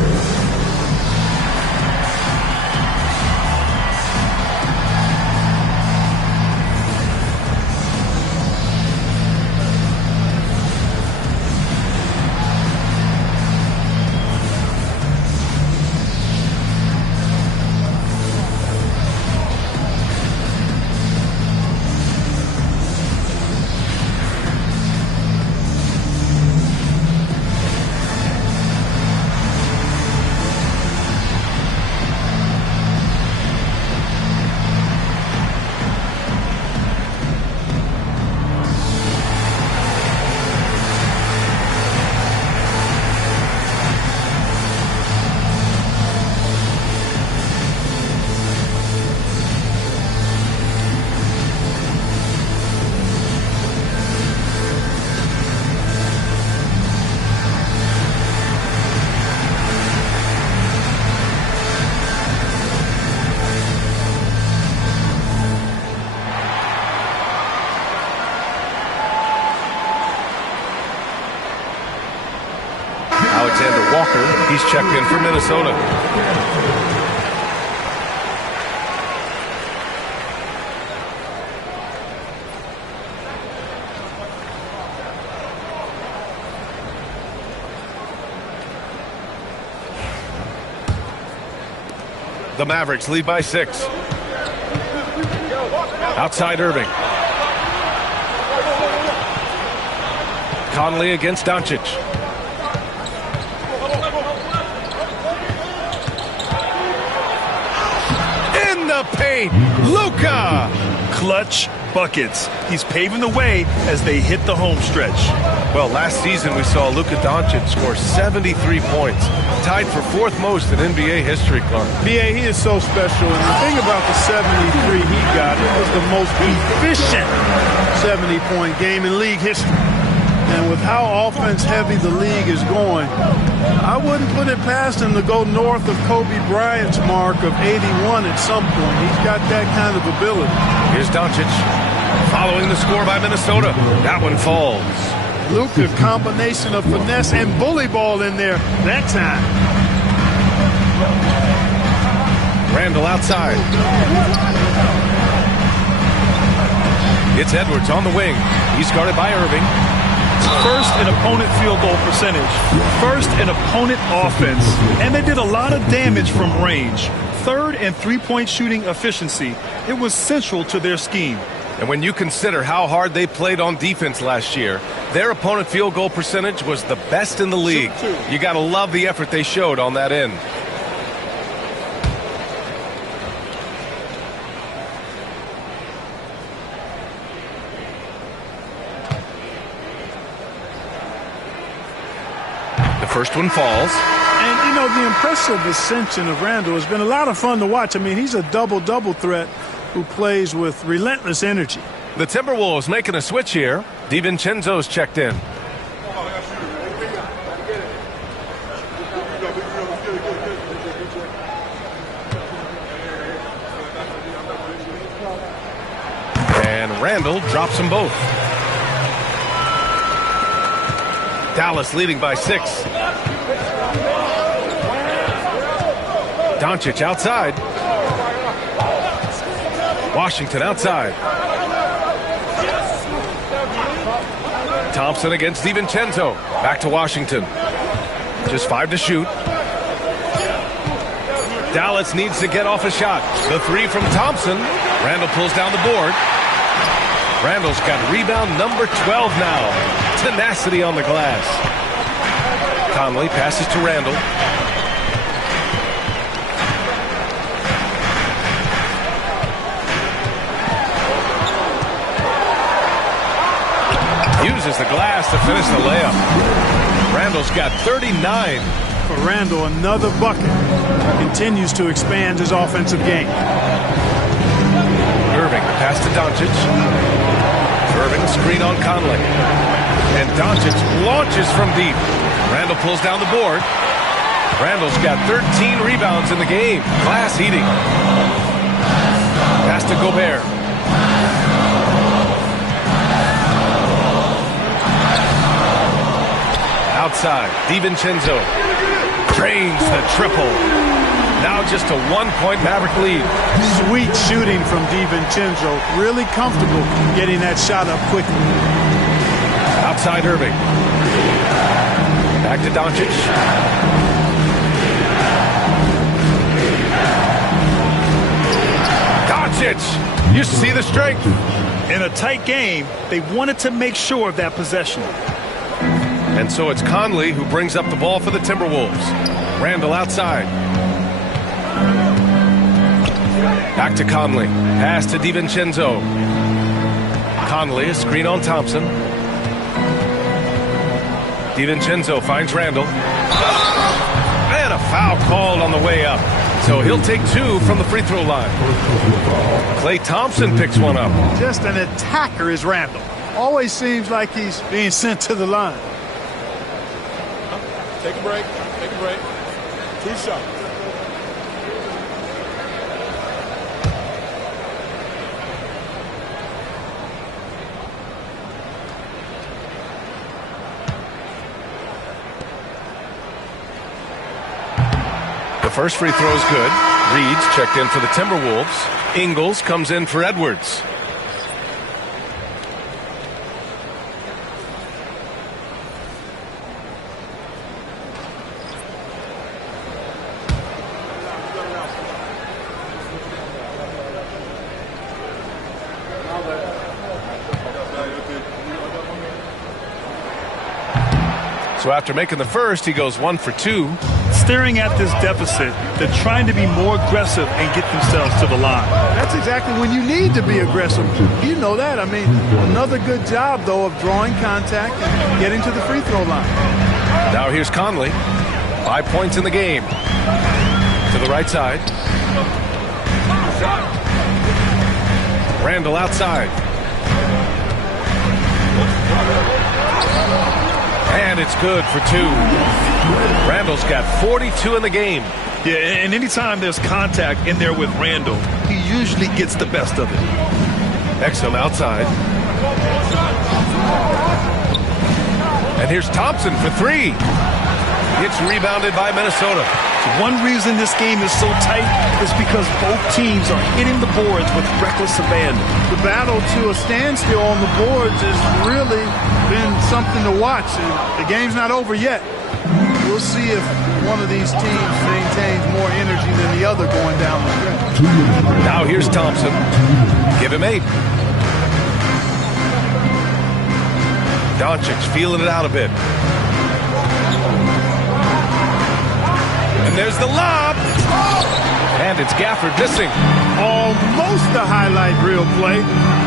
He's checked in for Minnesota. The Mavericks lead by 6. Outside Irving. Conley against Doncic. Paint. Luka. Clutch buckets. He's paving the way as they hit the home stretch. Well, last season we saw Luka Doncic score 73 points, tied for 4th most in NBA history, Clark. BA, he is so special, and the thing about the 73 he got, it was the most efficient 70-point game in league history. And with how offense-heavy the league is going, I wouldn't put it past him to go north of Kobe Bryant's mark of 81 at some point. He's got that kind of ability. Here's Doncic following the score by Minnesota. That one falls. Luka, combination of finesse and bully ball in there that time. Randall outside. It's Edwards on the wing. He's guarded by Irving. First in opponent field goal percentage. First in opponent offense. And they did a lot of damage from range. Third in three-point shooting efficiency. It was central to their scheme. And when you consider how hard they played on defense last year, their opponent field goal percentage was the best in the league. You got to love the effort they showed on that end. The first one falls. And, you know, the impressive ascension of Randall has been a lot of fun to watch. I mean, he's a double-double threat who plays with relentless energy. The Timberwolves making a switch here. DiVincenzo's checked in. And Randall drops them both. Dallas leading by 6. Doncic outside. Washington outside. Thompson against DiVincenzo. Back to Washington. Just 5 to shoot. Dallas needs to get off a shot. The 3 from Thompson. Randall pulls down the board. Randall's got rebound number 12 now. Tenacity on the glass. Conley passes to Randall. Uses the glass to finish the layup. Randall's got 39. For Randall, another bucket. Continues to expand his offensive game. Irving pass to Doncic. Irving screen on Conley. And Doncic launches from deep. Randall pulls down the board. Randall's got 13 rebounds in the game. Glass heating. Pass to Gobert. Outside, DiVincenzo drains the triple. Now just a 1-point Maverick lead. Sweet shooting from DiVincenzo. Really comfortable getting that shot up quickly. Outside Irving. Back to Doncic. Doncic! You see the strength. In a tight game, they wanted to make sure of that possession. And so it's Conley who brings up the ball for the Timberwolves. Randall outside. Back to Conley. Pass to DiVincenzo. Conley, a screen on Thompson. DiVincenzo finds Randall. And a foul called on the way up. So he'll take 2 from the free throw line. Klay Thompson picks one up. Just an attacker is Randall. Always seems like he's being sent to the line. Take a break. Take a break. 2 shots. The first free throw is good. Reed's checked in for the Timberwolves. Ingles comes in for Edwards. So after making the first, he goes 1 for 2. Staring at this deficit, they're trying to be more aggressive and get themselves to the line. That's exactly when you need to be aggressive. You know that. I mean, another good job, though, of drawing contact and getting to the free throw line. Now here's Conley. 5 points in the game. To the right side. Randall outside. And it's good for 2. Randall's got 42 in the game. Yeah, and anytime there's contact in there with Randall, he usually gets the best of it. Exum outside. And here's Thompson for 3. It's rebounded by Minnesota. One reason this game is so tight is because both teams are hitting the boards with reckless abandon. The battle to a standstill on the boards has really been something to watch. And the game's not over yet. We'll see if one of these teams maintains more energy than the other going down the stretch. Now here's Thompson. Give him 8. Doncic feeling it out a bit. And there's the lob. And it's Gafford missing. Almost a highlight reel play,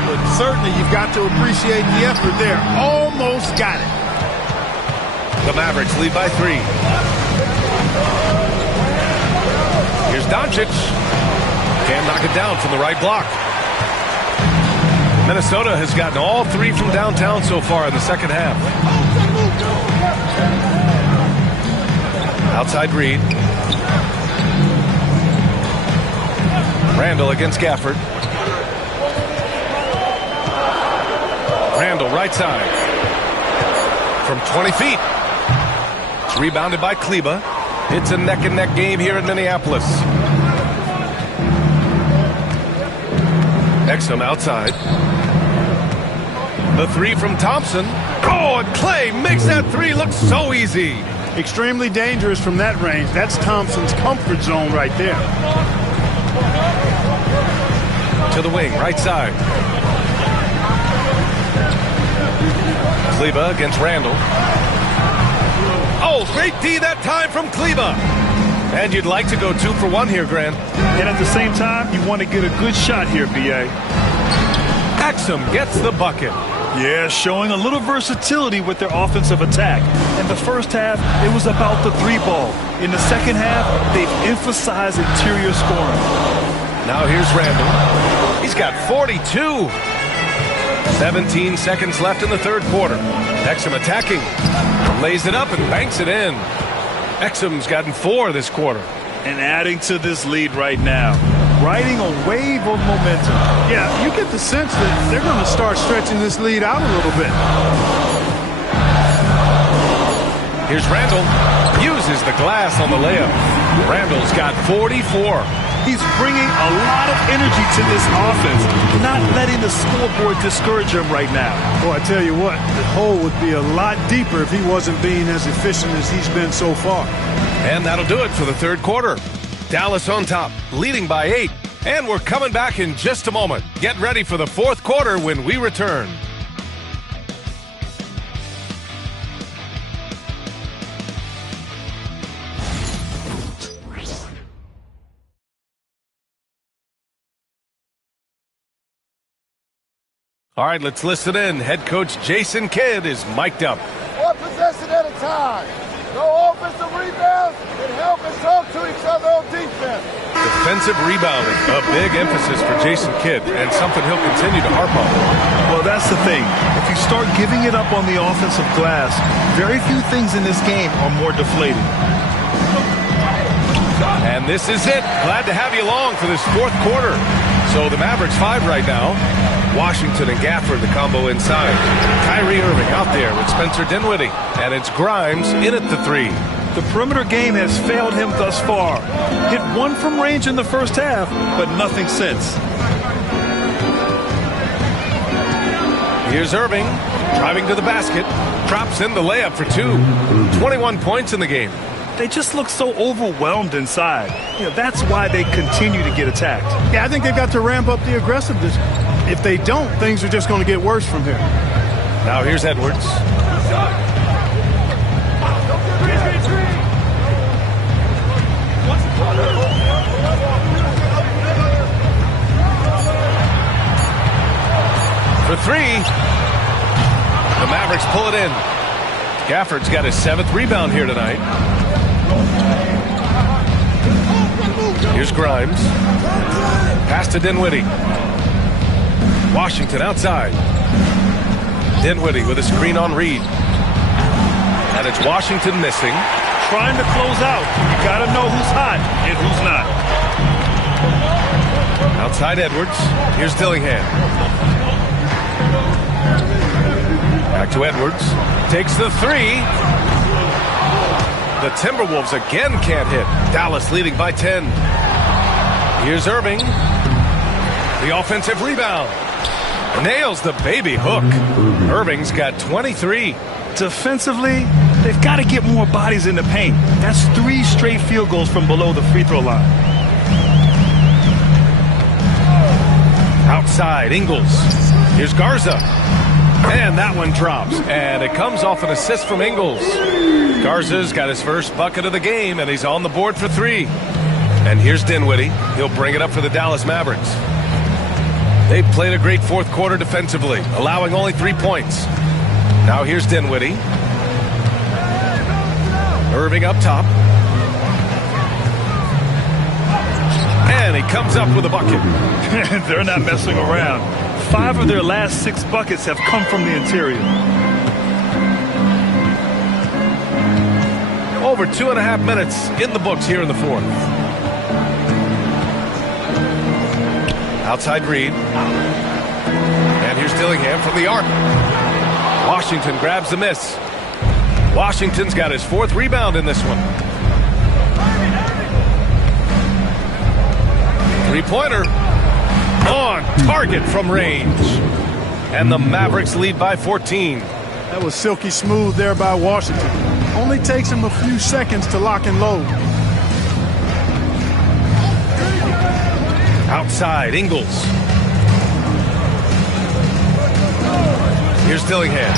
but certainly you've got to appreciate the effort there. Almost got it. The Mavericks lead by 3. Here's Doncic. Can't knock it down from the right block. Minnesota has gotten all 3 from downtown so far in the second half. Outside Reed. Randall against Gafford. Randall right side. From 20 feet. It's rebounded by Kleba. It's a neck-and-neck game here in Minneapolis. Exum outside. The 3 from Thompson. Oh, and Clay makes that 3 look so easy. Extremely dangerous from that range. That's Thompson's comfort zone right there. To the wing, right side. Kleba against Randall. Oh, great D that time from Kleba. And you'd like to go 2 for 1 here, Grant. And at the same time, you want to get a good shot here, B.A. Exum gets the bucket. Yeah, showing a little versatility with their offensive attack. In the first half, it was about the 3-ball. In the second half, they've emphasized interior scoring. Now here's Randall. He's got 42. 17 seconds left in the third quarter. Exum attacking. Lays it up and banks it in. Exum's gotten 4 this quarter. And adding to this lead right now. Riding a wave of momentum. Yeah, you get the sense that they're going to start stretching this lead out a little bit. Here's Randall. Uses the glass on the layup. Randall's got 44. He's bringing a lot of energy to this offense, not letting the scoreboard discourage him right now. Boy, I tell you what, the hole would be a lot deeper if he wasn't being as efficient as he's been so far. And that'll do it for the third quarter. Dallas on top, leading by 8. And we're coming back in just a moment. Get ready for the fourth quarter when we return. All right, let's listen in. Head coach Jason Kidd is mic'd up. 1 possession at a time. No offensive rebounds and help and talk to each other on defense. Defensive rebounding, a big emphasis for Jason Kidd, and something he'll continue to harp on. Well, that's the thing. If you start giving it up on the offensive glass, very few things in this game are more deflating. And this is it. Glad to have you along for this fourth quarter. So the Mavericks 5 right now. Washington and Gafford, the combo inside. Kyrie Irving out there with Spencer Dinwiddie. And it's Grimes in at the 3. The perimeter game has failed him thus far. Hit 1 from range in the first half, but nothing since. Here's Irving, driving to the basket. Drops in the layup for 2. 21 points in the game. They just look so overwhelmed inside. You know, that's why they continue to get attacked. Yeah, I think they've got to ramp up the aggressiveness. If they don't, things are just going to get worse from here. Now here's Edwards. For 3. The Mavericks pull it in. Gafford's got his 7th rebound here tonight. Here's Grimes. Pass to Dinwiddie. Washington outside. Dinwiddie with a screen on Reed. And it's Washington missing. Trying to close out. You got to know who's hot and who's not. Outside Edwards. Here's Dillingham. Back to Edwards. Takes the three. The Timberwolves again can't hit. Dallas leading by 10. Here's Irving. The offensive rebound. Nails the baby hook. Irving's got 23. Defensively, they've got to get more bodies in the paint. That's 3 straight field goals from below the free throw line. Outside, Ingles. Here's Garza. And that one drops. And it comes off an assist from Ingles. Garza's got his first bucket of the game, and he's on the board for 3. And here's Dinwiddie. He'll bring it up for the Dallas Mavericks. They played a great fourth quarter defensively, allowing only 3 points. Now here's Dinwiddie. Irving up top. And he comes up with a bucket. They're not messing around. 5 of their last 6 buckets have come from the interior. Over 2.5 minutes in the books here in the fourth. Outside Reed. And here's Dillingham from the arc. Washington grabs the miss. Washington's got his 4th rebound in this one. 3-pointer. On target from range. And the Mavericks lead by 14. That was silky smooth there by Washington. Only takes him a few seconds to lock and load. Outside, Ingles. Here's Dillingham.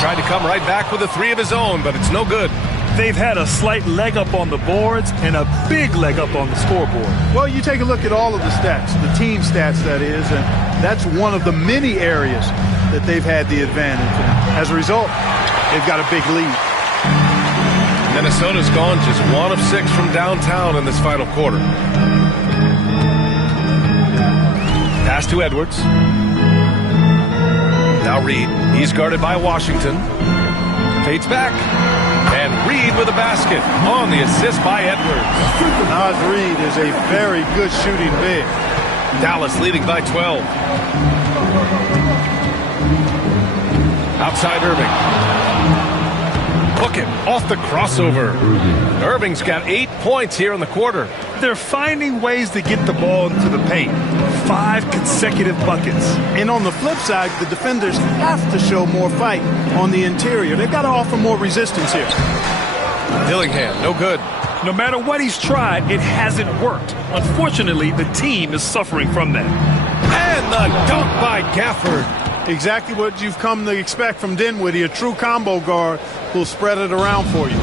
Tried to come right back with a 3 of his own, but it's no good. They've had a slight leg up on the boards and a big leg up on the scoreboard. Well, you take a look at all of the stats, the team stats, that is, and that's one of the many areas that they've had the advantage. And as a result, they've got a big lead. Minnesota's gone just 1 of 6 from downtown in this final quarter. Pass to Edwards. Now Reed. He's guarded by Washington. Fades back. And Reed with a basket on the assist by Edwards. Naz Reed is a very good shooting big. Dallas leading by 12. Outside Irving. Book it off the crossover. Irving's got 8 points here in the quarter. They're finding ways to get the ball into the paint. 5 consecutive buckets. And on the flip side, the defenders have to show more fight on the interior. They've got to offer more resistance here. Dillingham, no good. No matter what he's tried, it hasn't worked. Unfortunately, the team is suffering from that. And the dunk by Gafford. Exactly what you've come to expect from Dinwiddie, a true combo guard who'll spread it around for you.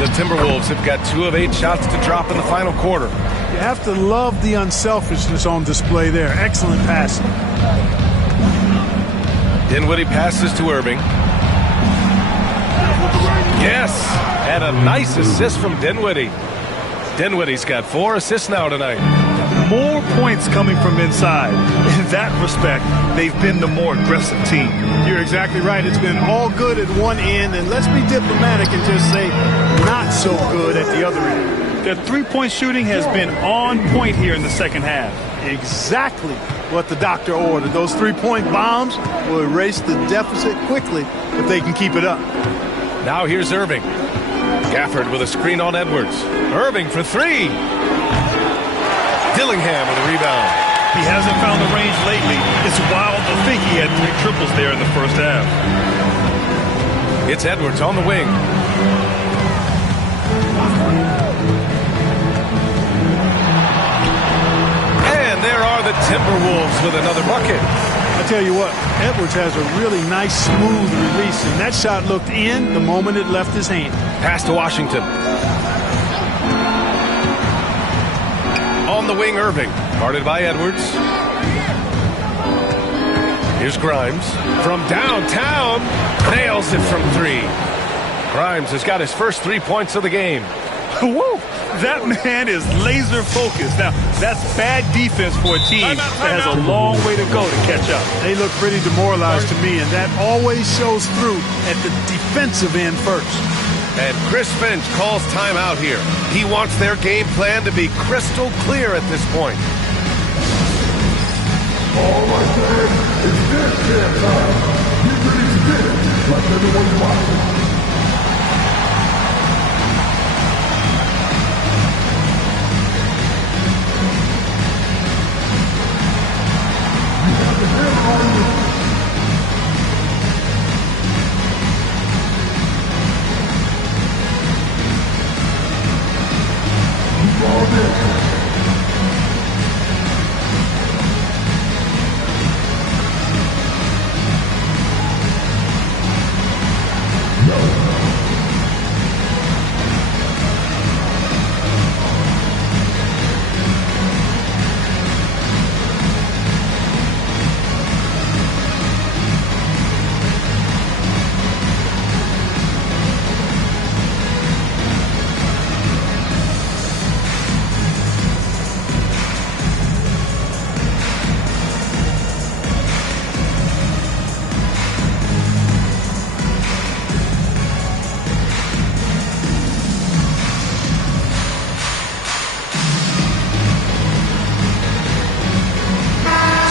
The Timberwolves have got 2 of 8 shots to drop in the final quarter. You have to love the unselfishness on display there. Excellent passing. Dinwiddie passes to Irving. Yes, and a nice assist from Dinwiddie. Dinwiddie's got 4 assists now tonight. More points coming from inside. In that respect, they've been the more aggressive team. You're exactly right. It's been all good at one end, and let's be diplomatic and just say not so good at the other end. Their 3-point shooting has been on point here in the second half. Exactly what the doctor ordered. Those 3-point bombs will erase the deficit quickly if they can keep it up. Now here's Irving. Gafford with a screen on Edwards. Irving for 3. Dillingham with a rebound. He hasn't found the range lately. It's wild to think he had 3 triples there in the first half. It's Edwards on the wing. And there are the Timberwolves with another bucket. I tell you what, Edwards has a really nice, smooth release, and that shot looked in the moment it left his hand. Pass to Washington. On the wing, Irving. Guarded by Edwards. Here's Grimes. From downtown. Nails it from 3. Grimes has got his first 3 points of the game. Whoa, that man is laser focused. Now, that's bad defense for a team that has a long way to go to catch up. They look pretty demoralized to me, and that always shows through at the defensive end first. And Chris Finch calls timeout here. He wants their game plan to be crystal clear at this point. All I said is this damn time. You really spit like everyone's watching. You have the hammer on you. Keep all this.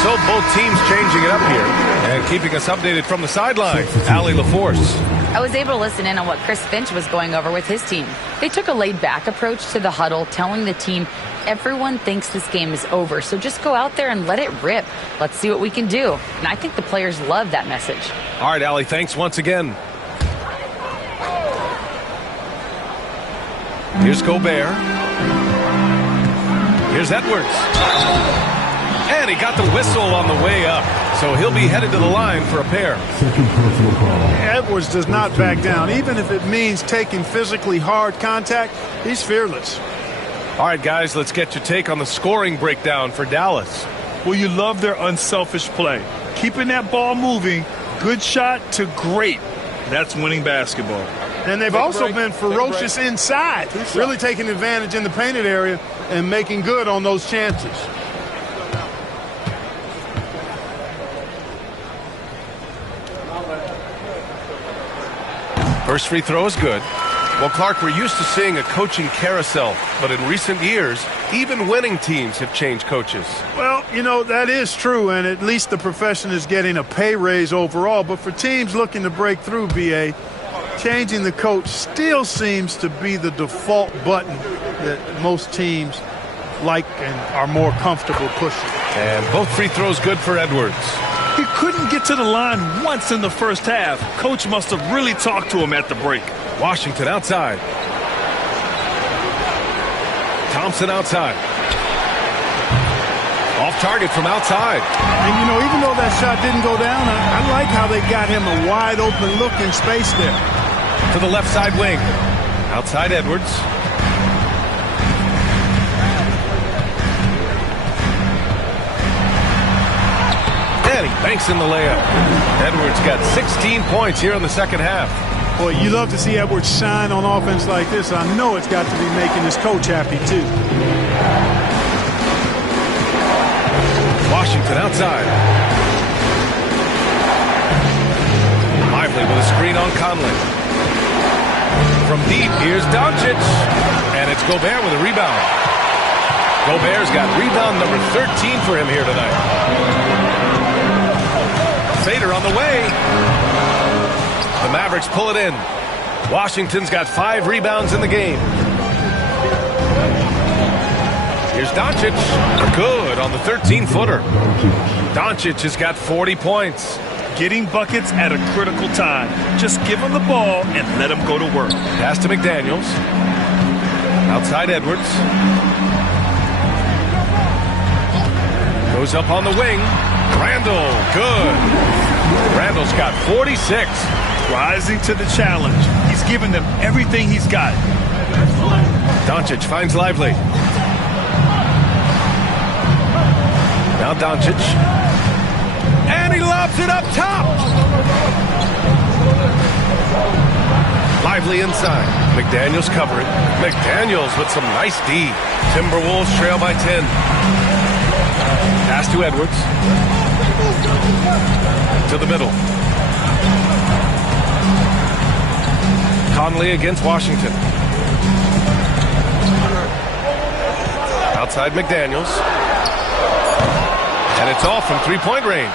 So both teams changing it up here and keeping us updated from the sideline. Allie LaForce. I was able to listen in on what Chris Finch was going over with his team. They took a laid-back approach to the huddle, telling the team everyone thinks this game is over, so just go out there and let it rip. Let's see what we can do. And I think the players love that message. All right, Allie, thanks once again. Here's Gobert. Here's Edwards. And he got the whistle on the way up, so he'll be headed to the line for a pair. Second personal call. Edwards does not back down. Even if it means taking physically hard contact, he's fearless. All right, guys, let's get your take on the scoring breakdown for Dallas. Well, you love their unselfish play. Keeping that ball moving, good shot to great. That's winning basketball. And they've also been ferocious inside, really taking advantage in the painted area and making good on those chances. First free throw is good. Well, Clark, we're used to seeing a coaching carousel, but in recent years, even winning teams have changed coaches. Well, you know, that is true, and at least the profession is getting a pay raise overall. But for teams looking to break through, BA, changing the coach still seems to be the default button that most teams like and are more comfortable pushing. And both free throws good for Edwards. He couldn't get to the line once in the first half. Coach must have really talked to him at the break. Washington outside. Thompson outside. Off target from outside. And, you know, even though that shot didn't go down, I like how they got him a wide open look in space there. To the left side wing. Outside Edwards. And he banks in the layup. Edwards got 16 points here in the second half. Boy, you love to see Edwards shine on offense like this. I know it's got to be making his coach happy, too. Washington outside. Lively with a screen on Conley. From deep, here's Doncic. And it's Gobert with a rebound. Gobert's got rebound number 13 for him here tonight. Fader on the way. The Mavericks pull it in. Washington's got 5 rebounds in the game. Here's Doncic. Good on the 13-footer. Doncic has got 40 points. Getting buckets at a critical time. Just give him the ball and let him go to work. Pass to McDaniels. Outside Edwards. Goes up on the wing. Randall, good. Randall's got 46. Rising to the challenge. He's given them everything he's got. Doncic finds Lively. Now Doncic. And he lobs it up top. Lively inside. McDaniels covering. McDaniels with some nice D. Timberwolves trail by 10. Pass to Edwards. To the middle. Conley against Washington. Outside McDaniels. And it's off from three-point range.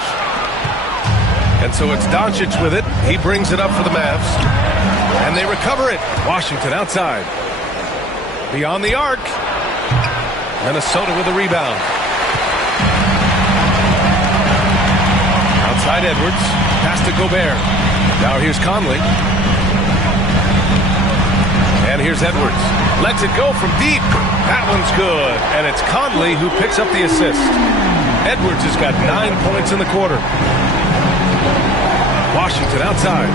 And so it's Doncic with it. He brings it up for the Mavs. And they recover it. Washington outside. Beyond the arc. Minnesota with a rebound. Outside Edwards. Pass to Gobert. Now here's Conley. And here's Edwards. Lets it go from deep. That one's good. And it's Conley who picks up the assist. Edwards has got 9 points in the quarter. Washington outside.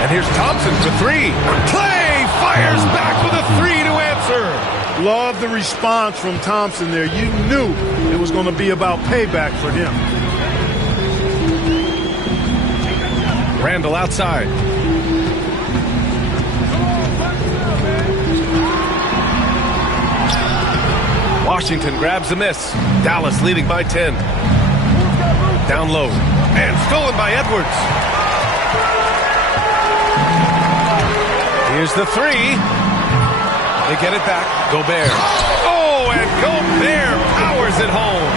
And here's Thompson for three. Clay fires back with a three to answer. Love the response from Thompson there. You knew it was going to be about payback for him. Randall outside. Washington grabs the miss. Dallas leading by 10. Down low. And stolen by Edwards. Here's the three. They get it back. Gobert. Oh, and Gobert powers it home.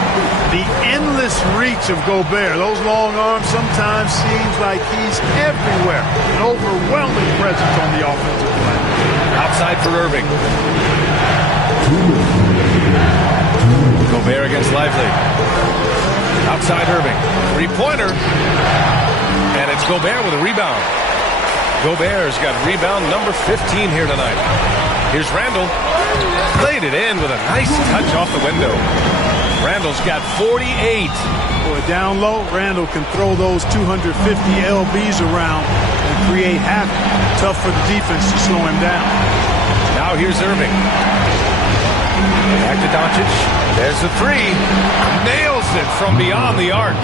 The endless reach of Gobert. Those long arms sometimes seems like he's everywhere. An overwhelming presence on the offensive line. Outside for Irving. Gobert against Lively. Outside Irving. Three-pointer. And it's Gobert with a rebound. Gobert's got rebound number 15 here tonight. Here's Randall. Laid it in with a nice touch off the window. Randall's got 48. Boy, down low, Randall can throw those 250 LBs around and create havoc. Tough for the defense to slow him down. Now here's Irving. Back to Doncic. There's the three. Nails it from beyond the arc.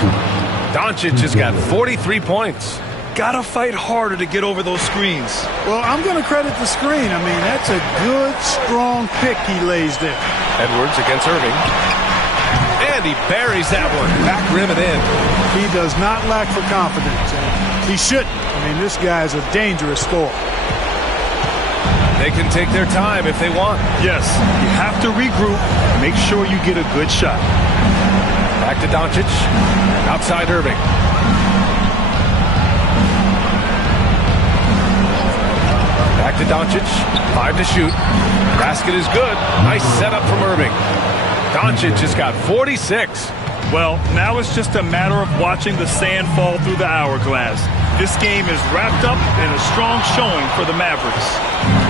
Doncic has got 43 points. Gotta fight harder to get over those screens. Well, I'm going to credit the screen. I mean, that's a good, strong pick he lays there. Edwards against Irving. And he buries that one. Back rim and in. He does not lack for confidence. And he shouldn't. I mean, this guy is a dangerous scorer. They can take their time if they want. Yes, you have to regroup. Make sure you get a good shot. Back to Doncic. Outside Irving. Back to Doncic. 5 to shoot. Basket is good. Nice setup from Irving. Doncic has got 46. Well, now it's just a matter of watching the sand fall through the hourglass. This game is wrapped up in a strong showing for the Mavericks.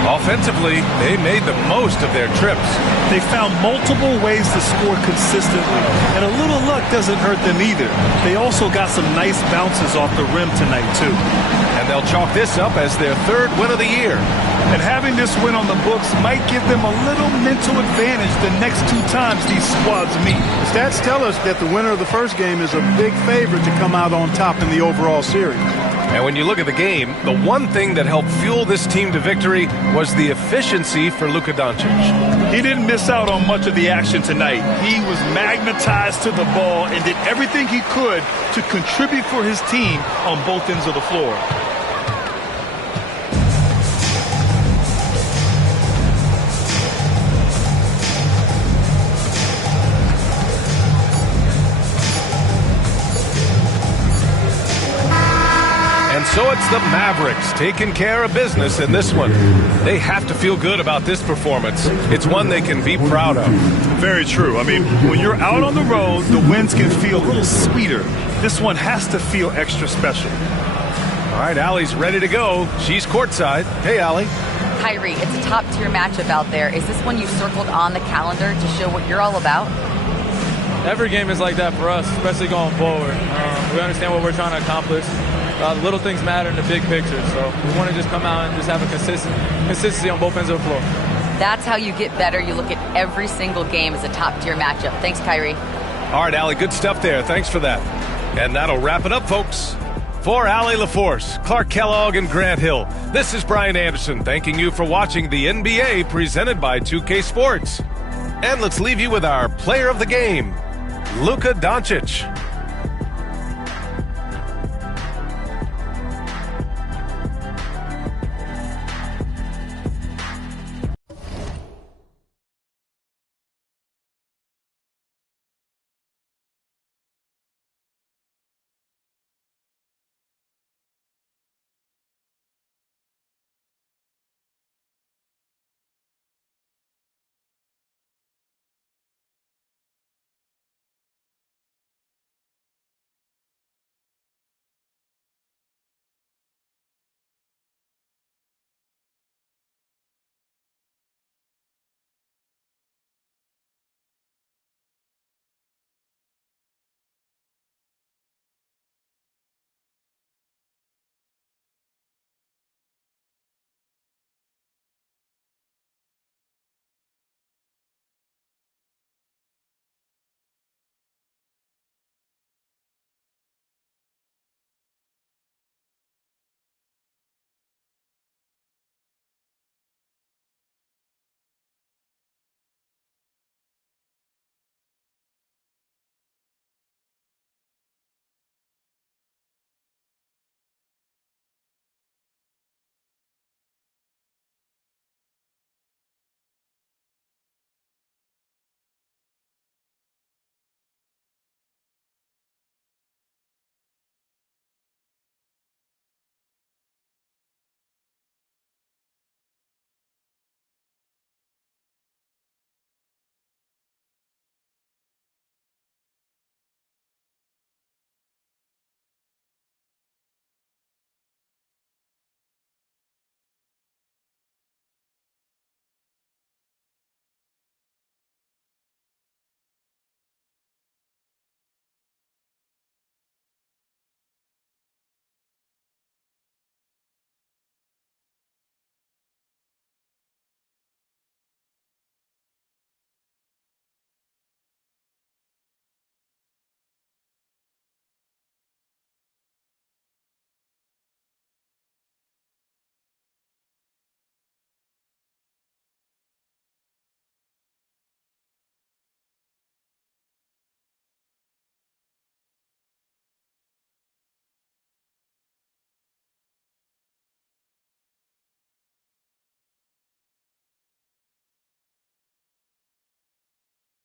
Offensively, they made the most of their trips. They found multiple ways to score consistently, and a little luck doesn't hurt them either. They also got some nice bounces off the rim tonight, too. And they'll chalk this up as their third win of the year. And having this win on the books might give them a little mental advantage the next two times these squads meet. Stats tell us that the winner of the first game is a big favorite to come out on top in the overall series. And when you look at the game, the one thing that helped fuel this team to victory was the efficiency for Luka Doncic. He didn't miss out on much of the action tonight. He was magnetized to the ball and did everything he could to contribute for his team on both ends of the floor. So it's the Mavericks taking care of business in this one. They have to feel good about this performance. It's one they can be proud of. Very true. I mean, when you're out on the road, the wins can feel a little sweeter. This one has to feel extra special. All right, Allie's ready to go. She's courtside. Hey, Allie. Kyrie, it's a top-tier matchup out there. Is this one you circled on the calendar to show what you're all about? Every game is like that for us, especially going forward. We understand what we're trying to accomplish. Little things matter in the big picture, so we want to just come out and just have a consistency on both ends of the floor. That's how you get better. You look at every single game as a top-tier matchup. Thanks, Kyrie. All right, Allie, good stuff there. Thanks for that. And that'll wrap it up, folks. For Allie LaForce, Clark Kellogg, and Grant Hill, this is Brian Anderson thanking you for watching the NBA presented by 2K Sports. And let's leave you with our player of the game, Luka Doncic.